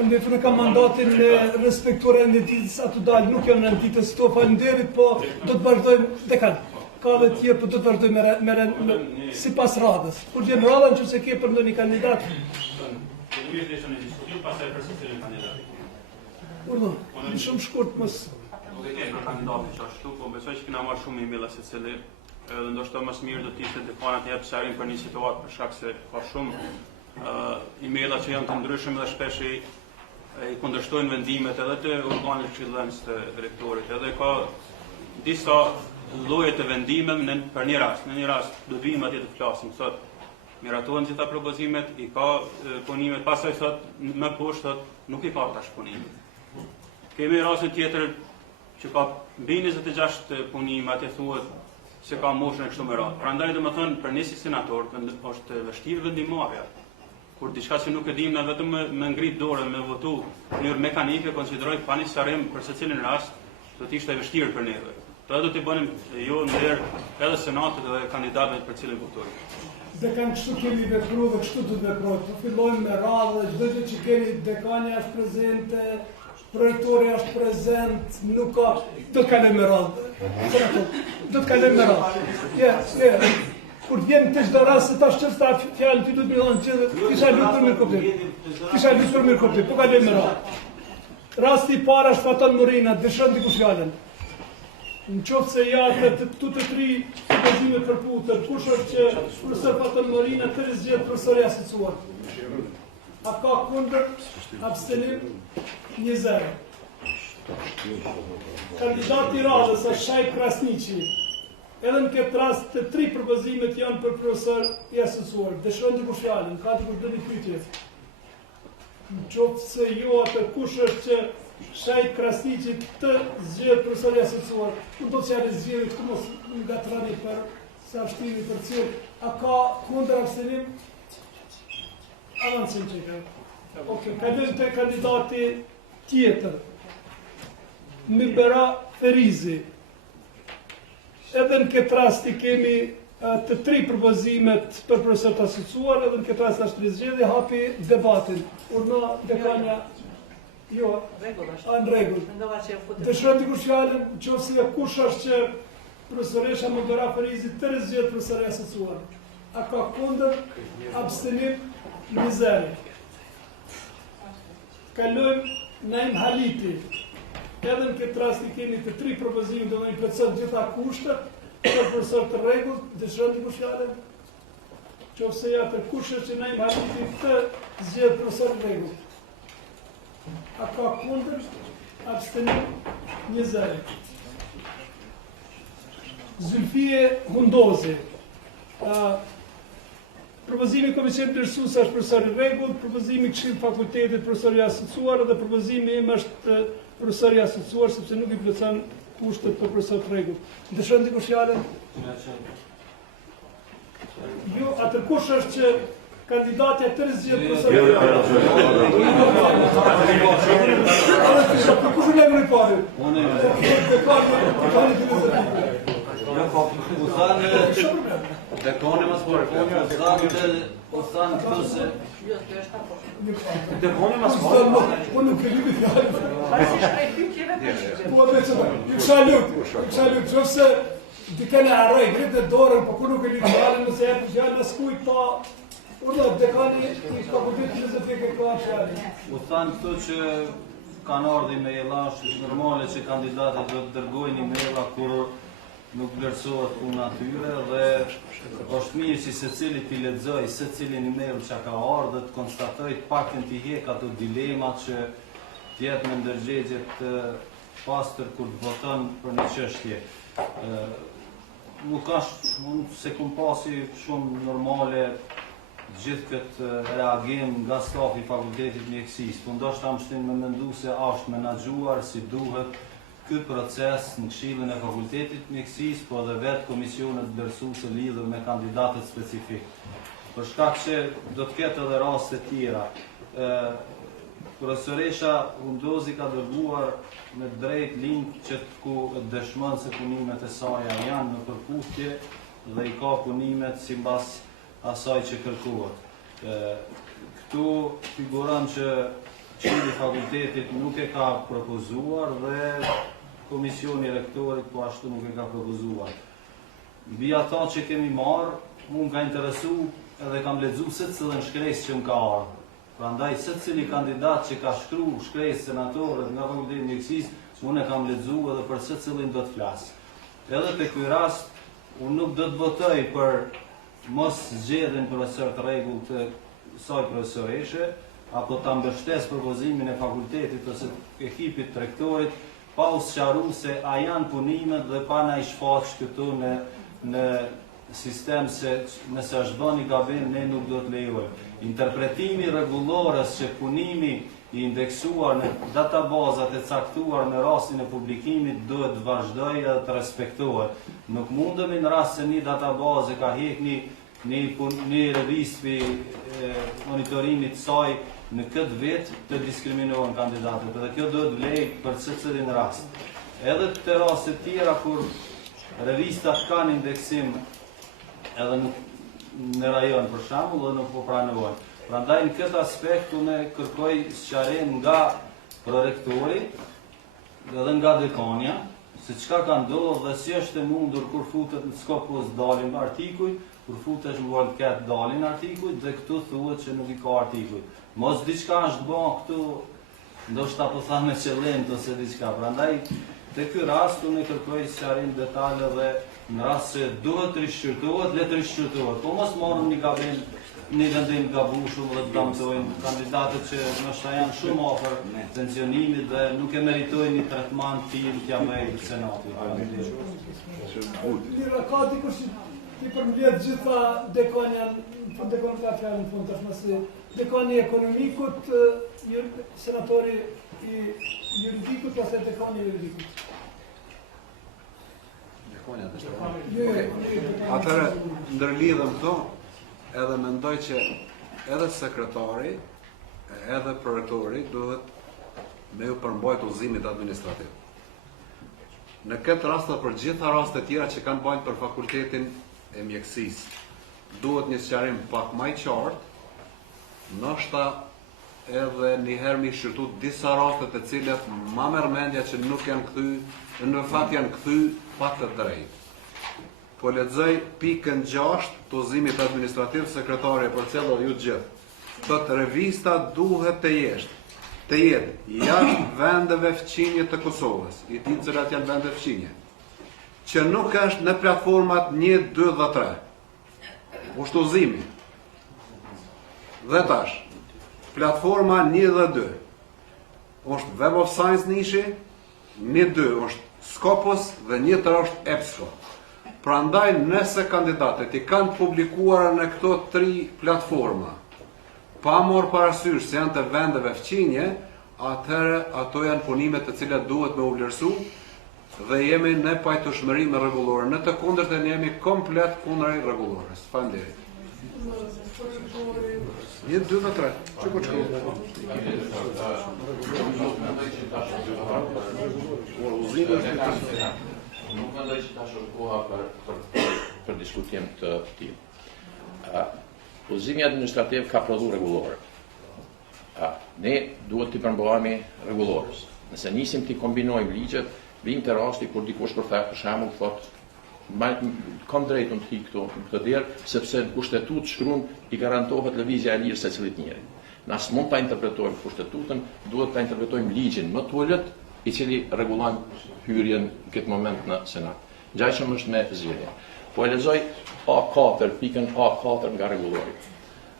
Unë kam mandatin e respektuar entitetis ato dalë, nuk janë entites të falenderit, po do të vazhdojmë dekan. Ka dhe tjerë, po do të vazhdojmë si pas radhës. Kur vjen radha në që se ke për ndonjë kandidat. Urdhë, në shumë shkurt mos. Nuk e kemi për kandidatin që ashtu, po besoj që kena marrë shumë emaila se cili, edhe ndoshta më mirë do të ishte dekanat jep sqarim për një situatë për shkak se ka shumë emaila që janë të ndryshëm dhe shpesh i kundërshtojnë vendimet edhe të organit këshillëdhënës të rektorit, edhe ka disa lloje të vendimeve për një rast. Në një rast do vijmë atje të flasim, thot miratohen gjitha propozimet, i ka punimet, pastaj thot më poshtë thot nuk i ka tash punimet. Kemi rastin tjetër që ka mbi 26 punime, atje thuhet se ka moshën e kështu me radhë. Prandaj domethënë për ne si senator është vështirë vendimarrja. Kur diçka që nuk e dim, na vetëm me ngrit dorën, me votu në mënyrë mekanike, konsideroj pa një sqarim për secilin rast, do të ishte vështirë për neve. Do do t'i bënim jo ndër edhe senatit dhe kandidatëve për cilën votojmë. Dekan kështu kemi vepruar dhe kështu do të veprojmë. Po fillojmë me radhë, çdo gjë që keni dekania është prezente, projektori është prezent, nuk ka, do të kalojmë me radhë. Do të kalojmë me radhë. Kur vjen të çdo rast se tash çfarë fjalë ti do të më thonë që kisha lutur me kuptim. Kisha lutur me kuptim, po kalojmë me radhë. Rasti i parë është Faton Morina, dëshon dikush fjalën. Në qoftë se ja të tri propozimet përputhën, kush është që profesor Faton Morina të zgjedh profesori asociuar? A ka kundër? Abstenim? 1-0. Kandidati i radhës është Shajb Krasniqi. Edhe në këtë rast të tri propozimet janë për profesor i asociuar. Dëshon dikush fjalën, ka dikush dëni pyetje? Në qoftë se jo atë kush është që Shajb Krasniqi të zgjedh profesor i asociuar, unë do të çfarë zgjedhë këtu mos ngatrani për sa vështirë për cilë. A ka kundër abstenim? Avancim që ka. Okej, kalojmë te kandidati tjetër. Mibera Ferizi. Edhe në këtë rast i kemi të tri propozimet për profesor të asociuar, edhe në këtë rast është zgjedhje, hapi debatin. Urna dekania jo, në rregull. Dëshiron dikush fjalën, nëse kush është që profesoresha Mibera Ferizi të zgjedh profesor i asociuar? A ka kundër? Abstenim? 1-0. Kalojmë Naim Haliti. Edhe në këtë rast i kemi të tri propozime, do të plotëson gjitha kushtet, për profesor të rregullt, dëshiron dikush fjalën? Qofse ja për kush është që Naim Haliti të zgjedh profesor të rregullt? A ka kundër? Abstenim? 1-0. Zylfie Hundozi. Propozimi i Komisionit Ndërsues është profesor i rregullt, propozimi i Këshillit Fakultetit profesor i asociuar dhe propozimi im është profesor i asociuar sepse nuk i plotëson kushtet për profesor të rregullt. Dëshiron dikush fjalën? Jo, atë kush është që kandidatja të zgjedh profesor i rregullt? Kush e ngjë parë? Unë dekoni mas por, o thanë këtu se... Dekoni mas por? Po nuk e libi fjallë. Po dhe që da, ju këshalut, qëse dikene arrej, gritë dorën, po ku nuk e libi fjallë, nëse e për fjallë, nësë kuj pa... Urdo, dekani i fakultetit në zëtë ke ka fjallë. O thanë këtu që kanë ardhë emaila, është normale që kandidatet do të dërgojnë emaila kur nuk vlerësohet puna atyre dhe është mirë që secili t'i lexoj secilin email që ka ardhur dhe të konstatoj të paktën t'i hiq ato dilemat që t'jetë me ndërgjegje të pastër kur të voton për një çështje. Nuk është, unë se kum pasi shumë normale gjithë këtë reagim nga stafi i Fakultetit Mjekësisë, po ndoshta më shtin me mendu se është menaxhuar si duhet ky proces në Këshillin e Fakultetit Mjekësisë, po edhe vetë komisionet vlerësuese lidhur me kandidatët specifik. Për shkak se do të ketë edhe raste tjera. Profesoresha Hundozi ka dërguar me drejt link që ku dëshmon se punimet e saj janë në përputhje dhe i ka punimet sipas asaj që kërkohet. Këtu figuron që Këshilli i Fakultetit nuk e ka propozuar dhe Komisioni Rektorit po ashtu nuk e ka propozuar. Mbi ata që kemi marrë, mu ka interesu edhe kam lexuar secilën shkresë që më ka ardhur. Prandaj secili kandidat që ka shkruar shkresë senatorët nga Fakulteti i Mjekësisë, unë e kam lexuar edhe për secilin do të flas. Edhe te ky rast, unë nuk do të votoj për mos zgjedhjen profesor të rregullt të saj profesoreshe, apo ta mbështes propozimin e fakultetit ose ekipit të rektorit, pa u sqaruar se a janë punimet dhe pa na i shfaq këtu në sistem se nëse është bëni gabim ne nuk do të lejojmë. Interpretimi rregullores që punimi i indeksuar në databazat e caktuar në rastin e publikimit duhet të vazhdojë dhe të respektohet. Nuk mundemi në rast se një databazë ka hekni një revistë monitorimit saj në këtë vetë të diskriminohen kandidatët, dhe kjo duhet vlej për secilin rast. Edhe të raste tjera kur revistat kanë indeksim edhe në rajon për shembull dhe nuk po pranohen. Prandaj në këtë aspekt unë kërkoj sqarim nga prorektori edhe nga dekania se çka ka ndodhur dhe si është e mundur kur futet në skopos dalin artikuj, kur futesh në volket dalin artikuj dhe këtu thuhet që nuk i ka artikuj. Mos diçka është bën këtu, ndoshta po tha me qëllim ose diçka. Prandaj te ky rast unë kërkoj sqarim detale dhe në rast se duhet të rishqyrtohet, le të rishqyrtohet. Po mos marrim një gabim, një vendim gabueshëm dhe të damtojnë kandidatët që ndoshta janë shumë afër pensionimit dhe nuk e meritojnë një tretman të tillë që janë në Senatin. Lira ka dikush i përmbledh gjitha dekania, dekani ka fjalën në fund tash nëse dekani ekonomikut, senatori i juridikut ose dekani i juridikut. Atëherë ndërlidhem këto, edhe mendoj që edhe sekretari, edhe prorektori duhet me ju përmbajt udhëzimit administrativ. Në këtë rast dhe për gjitha rastet tjera që kanë bajt për fakultetin e mjekësisë, duhet një sqarim pak më i qartë, ndoshta edhe njëherë mi shqyrtu disa raste të cilat ma merr mendja që nuk janë kthy, në fakt janë kthy pa të drejtë. Po lexoj pikën 6 të udhëzimit administrativ sekretari për cellë ju gjithë. Thotë revista duhet të jetë jashtë vendeve fqinje të Kosovës, i di cilat janë vende fqinje, që nuk është në platformat 1, 2 dhe 3. Është udhëzimi. Dhe tash, platforma 1 dhe 2 është Web of Science nishi, 1, 2 është Scopus dhe 1 tërë është EBSCO. Prandaj nëse kandidatët i kanë publikuar në këto 3 platforma, pa morë parasysh se janë të vendeve fqinje, atëherë ato janë punimet të cilat duhet me u vlerësu dhe jemi në pajtueshmëri me rregullore. Në të kundërtën jemi komplet kundër rregullores. Faleminderit. 1, 2 dhe 3. Që po shkruaj? Nuk mendoj që tash është koha për diskutim të tillë. Udhëzimi administrativ ka prodhu rregullore. Ne duhet të përmbahemi rregullores. Nëse nisim të kombinojmë ligjet, vim të rasti kur dikush për shembull thotë kam drejtun të hi këtu në këtë derë, sepse në kushtetut shkruan i garantohet lëvizja e lirë secilit njeri. Na s'mund ta interpretojmë kushtetutën, duhet ta interpretojmë ligjin më të ulët, i cili rregullon hyrjen në këtë moment në Senat. Ngjajshëm është me zgjedhjen. Po e lexoj A4, pikën A4 nga rregullori.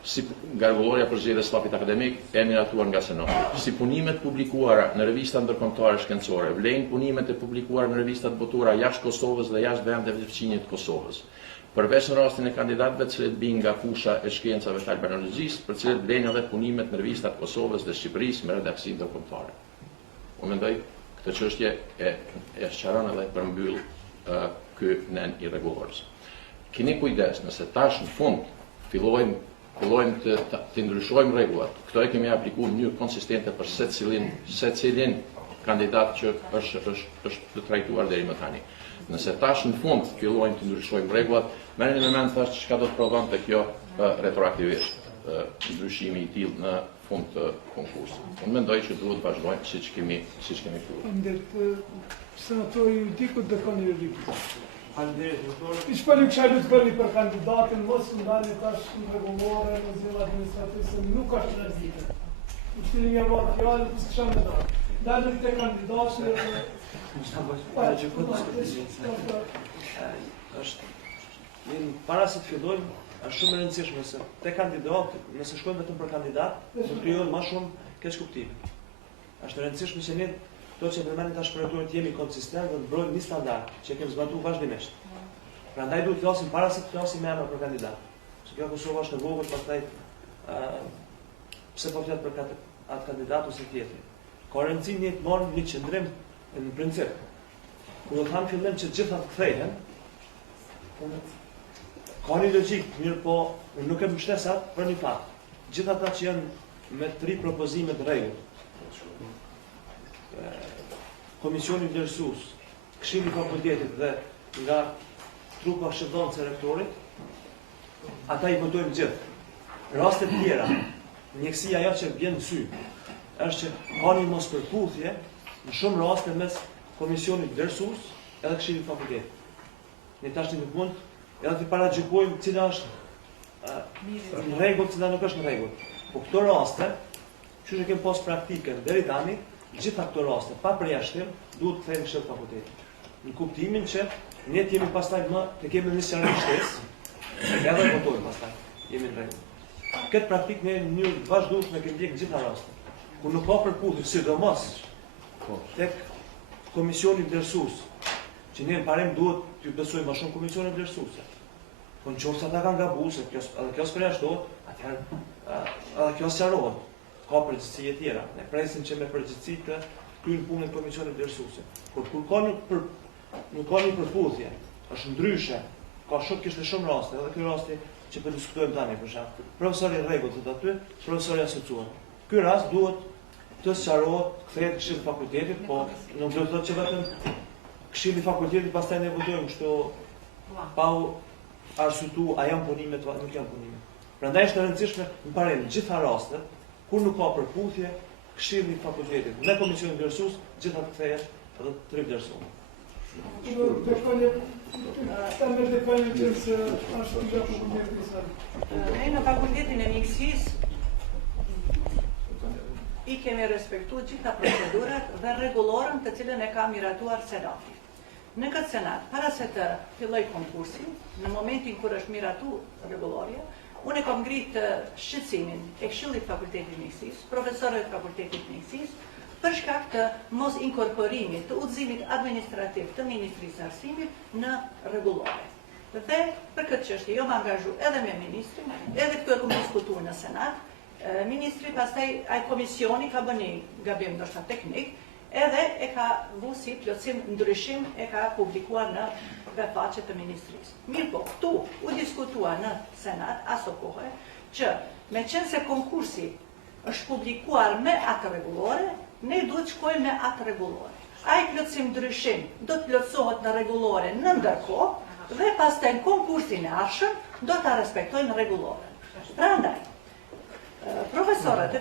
Nga rregulloria për zgjedhjen e stafit akademik e miratuar nga Senati. Si punimet publikuara në revista ndërkombëtare shkencore, vlen punimet e publikuara në revistat botura jashtë Kosovës dhe jashtë vendeve të fqinje të Kosovës. përveç në rastin e kandidatëve të cilët bijnë nga fusha e shkencave të albanologjisë, për cilët vlen edhe punimet në revistat Kosovës dhe Shqipërisë me redaksi ndërkombëtare. Unë mendoj këtë çështje e sqaron edhe përmbyll ky nen i rregullorës. Keni kujdes, nëse tash në fund fillojmë të ndryshojmë rregullat. Këto e kemi aplikuar në mënyrë konsistente për secilin kandidat që është trajtuar deri më tani. Nëse tash në fund fillojmë të ndryshojmë rregullat, merrni në mend tash çka do të prodhonte kjo retroaktivisht, ndryshimi i tillë në fund të konkursit. Unë mendoj që duhet të vazhdojmë siç kemi filluar. Senatori Dikut dhe kanë një rikë. Faleminderit, doktor. Ish palim kësha lu të bëni për kandidatin, mos më ndani tash në rregullore, në zilë administrativë, se nuk është rrezitë. Ushtini një marrë fjallë, pësë kësha më da. Dalë të kandidatin para se të fillojmë, është shumë e rëndësishme se te kandidat, nëse shkojmë vetëm për kandidat, do krijohet më shumë keq kuptime. Është e rëndësishme që ne to që përmendit tash për të jemi konsistent dhe të mbrojmë një standard që kemi zbatuar vazhdimisht. Prandaj duhet të flasim para se të flasim emra për kandidat. Se kjo Kosova është e vogël, pastaj pse po flet për atë kandidat ose tjetrin. Ka rëndësi ne të marrim një qendrim në princip. Kur do të tham fillim që gjitha të kthehen, ka një logjik, mirë po unë nuk e mbështes atë për një fakt. Gjithë ata që janë me 3 propozime të rregull, Komisioni vlerësues, Këshilli i Fakultetit dhe nga trupa shëndetësore e rektorit, ata i votojnë gjithë. Raste të tjera, njësia ajo që vjen në sy, është që ka një mospërputhje në shumë raste mes Komisionit vlerësues edhe Këshillit të Fakultetit. Ne tash nuk mund edhe të paragjykojmë cila është në rregull, cila nuk është në rregull. Po këto raste, që kemi pas praktikën deri tani, gjitha këto raste, pa përjashtim, duhet të kthehen në Këshill Fakultetit. Në kuptimin që ne jemi pastaj të kemi një sjarë shtesë, edhe votojmë pastaj, jemi në rregull. Këtë praktikë ne në mënyrë vazhdueshme kemi ndjekur gjitha rastet. Kur nuk ka përputhje, sidomos tek Komisioni vlerësues, që ne në parim duhet t'ju besojmë më shumë Komisionin vlerësues. Po nëse ata kanë gabuar, edhe kjo s'përjashtohet, atëherë edhe kjo sqarohet. Ka përgjegjësi e tjera. Ne presim që me përgjegjësi të kryejnë punën e Komisionit vlerësues. Por kur ka nuk ka një përputhje, është ndryshe, ka kishte shumë raste, edhe ky rasti që po diskutojmë tani për shemb. Profesori i rregullt thotë aty, profesori i asociuar. Ky rast duhet të sqarohet, kthehet Këshilli i Fakultetit, po nuk do të thotë që vetëm Këshilli i Fakultetit pastaj ne votojmë kështu pa arsyetu a janë punime apo nuk janë punime. Prandaj është e rëndësishme në parim gjitha rastet kur nuk ka përputhje, Këshilli i Fakultetit me Komisionin vlerësues gjitha të kthehet edhe të rivlerësohen. Ne në Fakultetin e Mjekësisë i kemi respektuar gjitha procedurat dhe rregullorën të cilën e ka miratuar Senati. Në këtë Senat, para se të filloj konkursi, në momentin kur është miratuar rregullorja, unë e kam ngritë shqetësimin e Këshillit të Fakultetit të Mjekësisë, profesorëve të Fakultetit të Mjekësisë, për shkak të mos inkorporimit të udhëzimit administrativ të Ministrisë së Arsimit në rregullore. Dhe për këtë çështje jo më angazhu edhe me ministrin, edhe këtu e kam diskutuar në Senat. Ministri pastaj ai komisioni ka bënë gabim ndoshta teknik, edhe e ka vu si plotësim ndryshim e ka publikuar në webfaqet të ministrisë. Mirë po, këtu u diskutua në Senat aso kohë që me qenë se konkursi është publikuar me atë rregullore, ne duhet shkojmë me atë rregullore. Ai plotësim ndryshim do të plotësohet në rregullore në ndërkohë dhe pastaj në konkursin e ardhshëm do ta respektojnë rregulloren. Prandaj, profesorët,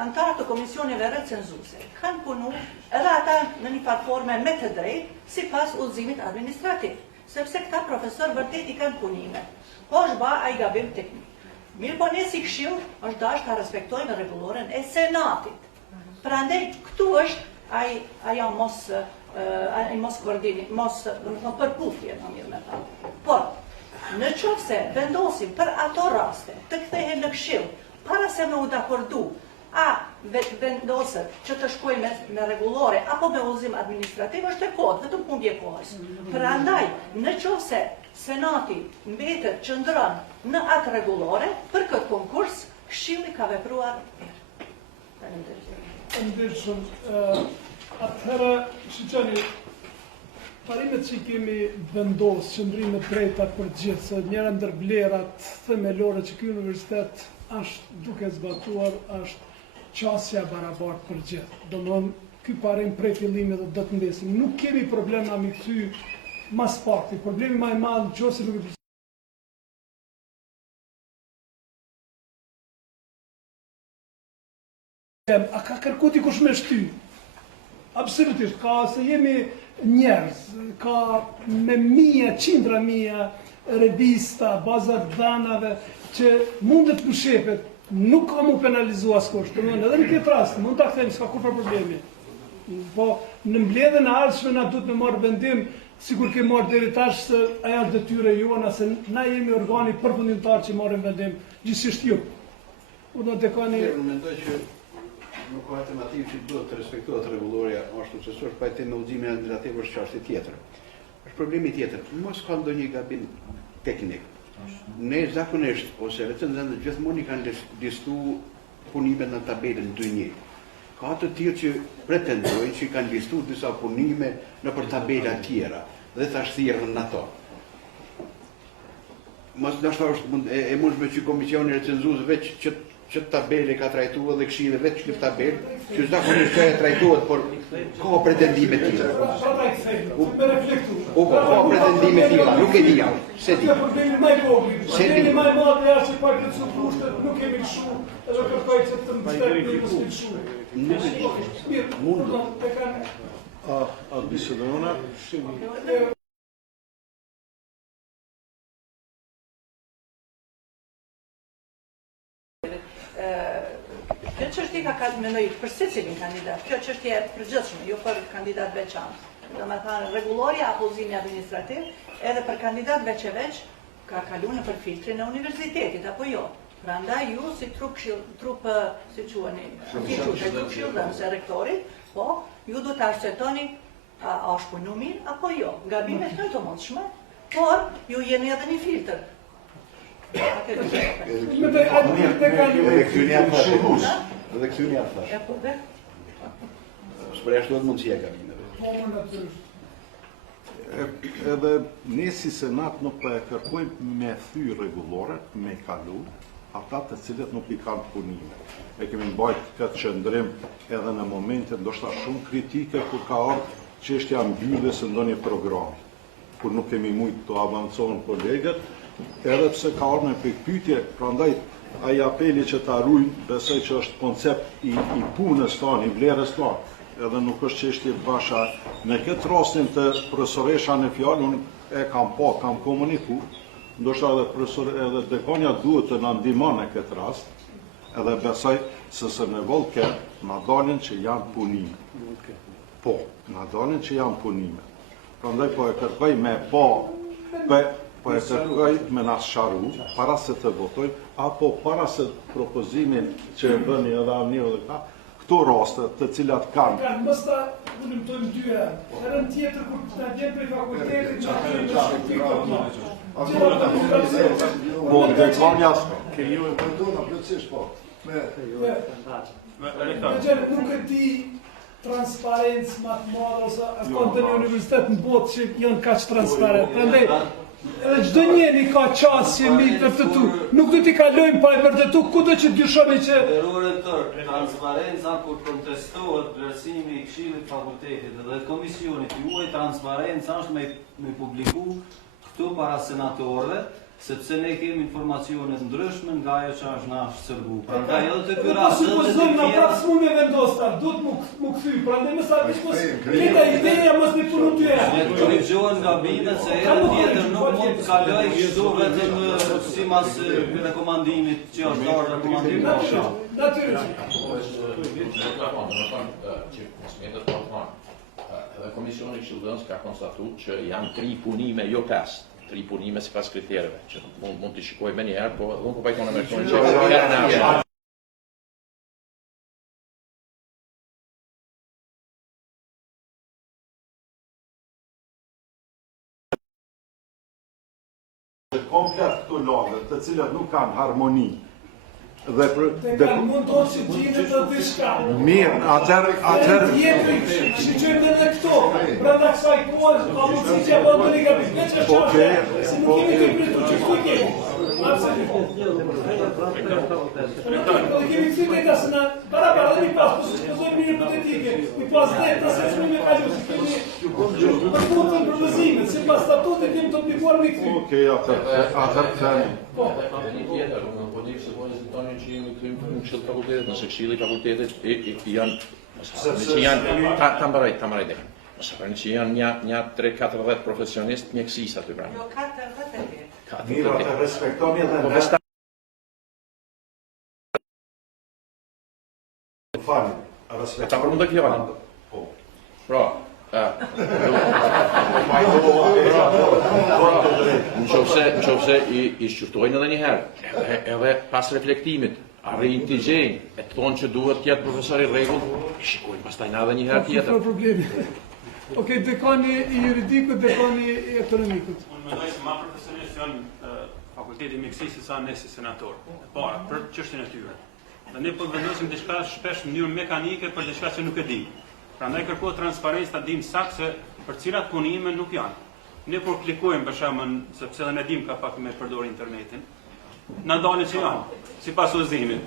antarët të komisionive recenzuese kanë punu edhe ata në një platforme me të drejtë sipas udhëzimit administrativ, sepse këta profesor vërtet i kanë punime. Po është ba ai gabim teknik. Mirë po ne si këshill është dash ta respektojnë rregulloren e Senatit. Prandaj këtu është ajo mos koordinimi, mos përputhje në mirë me ta. Por në qoftë se vendosim për ato raste të kthehen në këshill para se me u dakordu, a vendoset që të shkojnë me rregullore apo me udhëzim administrativ është e kohë, vetëm humbje kohës. Prandaj, në qoftë se Senati mbetet qëndron në atë rregullore, për këtë konkurs Këshilli ka vepruar mirë. Faleminderit shumë. Atëherë, shiqeni, parimet që kemi vendosë, qëndrimet drejta për gjithë, se njëra ndër vlerat themelore që ky universitet është duke zbatuar, është qasja barabartë për gjithë. Domthon, ky parim prej fillimit do të ndesim. Nuk kemi problema me kthy mas pakti. Problemi më i madh nëse nuk a ka kërku dikush me shty? Absolutisht, ka se jemi njerëz, ka me mija, qindra mija revista, bazat dhanave, që mundet për shepet, nuk ka mu penalizu askush, edhe në këtë rast, mund të kthejmë, s'ka kur për problemi. Po, në mbledhjen e ardhshme na duhet me marrë vendim, sikur ke marrë deri tash se ajo është detyra juana, se na jemi organi përfundimtar që marrim vendim, gjithsesi ju. Unë dekani mendoj që nuk ka alternativë që duhet të respektohet rregulloria ashtu si është, pa të me udhëzimin administrativ është çështje tjetër. Është problemi tjetër. Mos ka ndonjë gabim teknik. Ne zakonisht ose recenzentët gjithmonë i kanë listu punimet në tabelën 2.1. Ka të tjerë që pretendojnë që kanë listu disa punime në për tabela tjera dhe ta shthirrën në ato. Mos ndoshta është e mundshme që komisioni recenzues veç që tabele ka trajtuar dhe Këshilli veç këtë tabelë, që zakonisht e trajtohet, por ka pretendime të tilla. Ka pretendime të tilla, nuk e di jam, se di. Problemi më i vogël, problemi më i madh është që pak të sukushtet nuk kemi lëshu, edhe kërkoj që të mbështetni mos të lëshuaj. Mund. A bisedona? Kjo çështje ka mendoj për secilin kandidat. Kjo çështje e përgjithshme, jo për kandidat veçantë. Domethënë rregulloria apo udhëzimi administrativ, edhe për kandidat veç e veç ka kaluar nëpër filtrin e universitetit apo jo. Prandaj ju si trup si quheni, trup këshillëdhënës e rektorit, po ju do të arsyetoni a është punu mirë apo jo. Gabimet janë të mundshme, por ju jeni edhe një filtr. Edhe këtyni janë thash. Shprehtohet mundësia e gabimeve. Edhe ne si senat nuk po e kërkojmë me thy rregullore, me kalu ata të cilët nuk i kanë punime. E kemi mbajt këtë qëndrim edhe në momente ndoshta shumë kritike kur ka ardhur çështja mbylljes së ndonjë programi, kur nuk kemi mujt të avancojnë kolegët, edhe pse ka ardhur në pikpyetje, prandaj ai apeli që ta ruajmë, besoj që është koncept i punës tonë, i vlerës tonë, edhe nuk është çështje basha. Në këtë rastin të profesoresha në fjalë, unë e kam komuniku, ndoshta edhe dekania duhet të na ndihmon në këtë rast, edhe besoj se së në vollë na dalin që janë punime. Po, na dalin që janë punime. Prandaj po e kërkoj me po e kërkoj me na sharu, para se të votojmë, apo para se propozimin që e bëni edhe Arnio dhe këto raste të cilat kanë. Mos ta volumtojmë dy herë. Herën tjetër kur ta gjen prej fakultetit Po, dekania ke ju e përdona plotësisht po. Nuk e di transparencë më të madhe ose ka një universitet në botë që janë kaq transparent. Prandaj edhe çdo njeri ka qasje mirë të tu. Nuk do t'i kalojmë pa e vërtetu kudo që dyshoni që transparenca kur kontestohet vlerësimi i Këshillit Fakultetit dhe komisionit juaj, transparenca është me publiku këtu para senatorëve, sepse ne kemi informacione të ndryshme nga ajo që është na shërbu. Prandaj edhe të ky rast na prapë mund me vendostar, duhet mu kthy, prandaj më sa leta ideja mos me punu ty. Ne korrigjohen gabimet se herë tjetër nuk mund të kaloj kështu vetëm sipas rekomandimit që është dhënë rekomandimi. Komisioni Këshillëdhënës ka konstatuar që janë 3 punime, jo 5. 3 punime sipas kriterëve, që mund të shikojmë një herë, po unë po pajton në mërtonin që komplet këto lagë, të cilat nuk kanë harmoni. Dhe mund të që gjine të diçka. Mirë, atëherë... Shqyqojmë dhe këto, brenda kësaj kohë, ka mundësi që apo të negativ. Ne që është si nuk kemi të pritur që këtu kemi. Kemi këtu të kasë në barabar, dhe mi pas, pësojmë një hipotetike, mi pas dhe të se shumë me kalju, si kemi përputën përmëzimet, si pas statutit kemi të obliguar me këtu. Okej, atëherë themi. Një tjetër, në podikë se po hezitonin që jemi këtu në këshillë fakultetet, nëse këshilli fakultetet janë, ta mbaraj dhe. Mësë përni që janë një 3-40 profesionist mjekësisë aty pranë. Jo, 40 e vjetë. Mirë, të respektoni edhe ne. Falë, respektoni. Ta përmundë kjo, pra, në qofse i shqyrtojnë edhe njëherë, edhe pas reflektimit, arrijnë të gjejnë, e të thonë që duhet tjetë profesori regull, i shikojnë pastaj na edhe njëherë tjetër. Ka problemi. Okej, dekani i juridikut, dekani i ekonomikut. Unë mendoj se ma profesionistë janë fakulteti mjekësisë sa ne si senator, para, për çështjen e tyre. Dhe ne po vendosim diçka shpesh në mënyrë mekanike për diçka që nuk e dim. Prandaj kërkohet transparencë ta dim saktë se për cilat punime nuk janë. Ne kur klikojmë për shembull, sepse edhe ne dim ka pak me përdor internetin, na dalin që janë, sipas udhëzimit.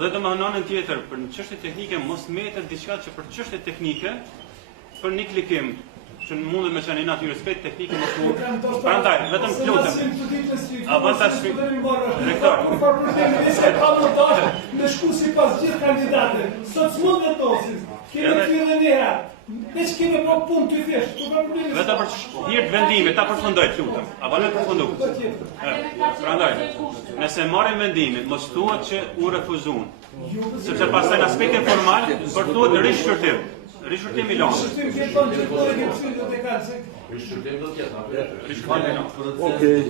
Dhe domethënë tjetër, për një çështje teknike mos metet diçka që për çështje teknike për një klikim që mundet me qenë natyrë spet teknike mos mund. Prandaj, vetëm lutem. A bën tash rektor. Nëse ka montash me shku sipas gjithë kandidatëve. Sot s'mund vetosin. Kemi thirrë një herë. Ne kemi bërë punë ty thjesht. Vetëm për hir të vendimit ta përfundoj, lutem. A bën përfundoj. Prandaj, nëse marrim vendimin, mos thuat që u refuzon. Sepse pastaj në aspektin formal për thuat rishqyrtim. Rishqyrtim i lanë. Rishqyrtim do tjetë. Okej,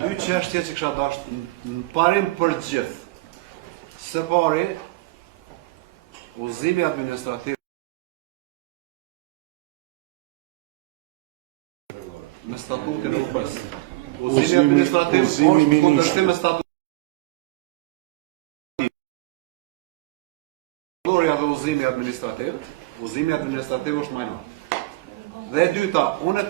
dy çështje që kisha dashur në parim për gjithë. Së pari, udhëzimi administrativ me statutin e UP-s. Udhëzimi administrativ është kundërshtim me statutin dhe udhëzimi administrativ është më i lartë. Dhe e dyta, unë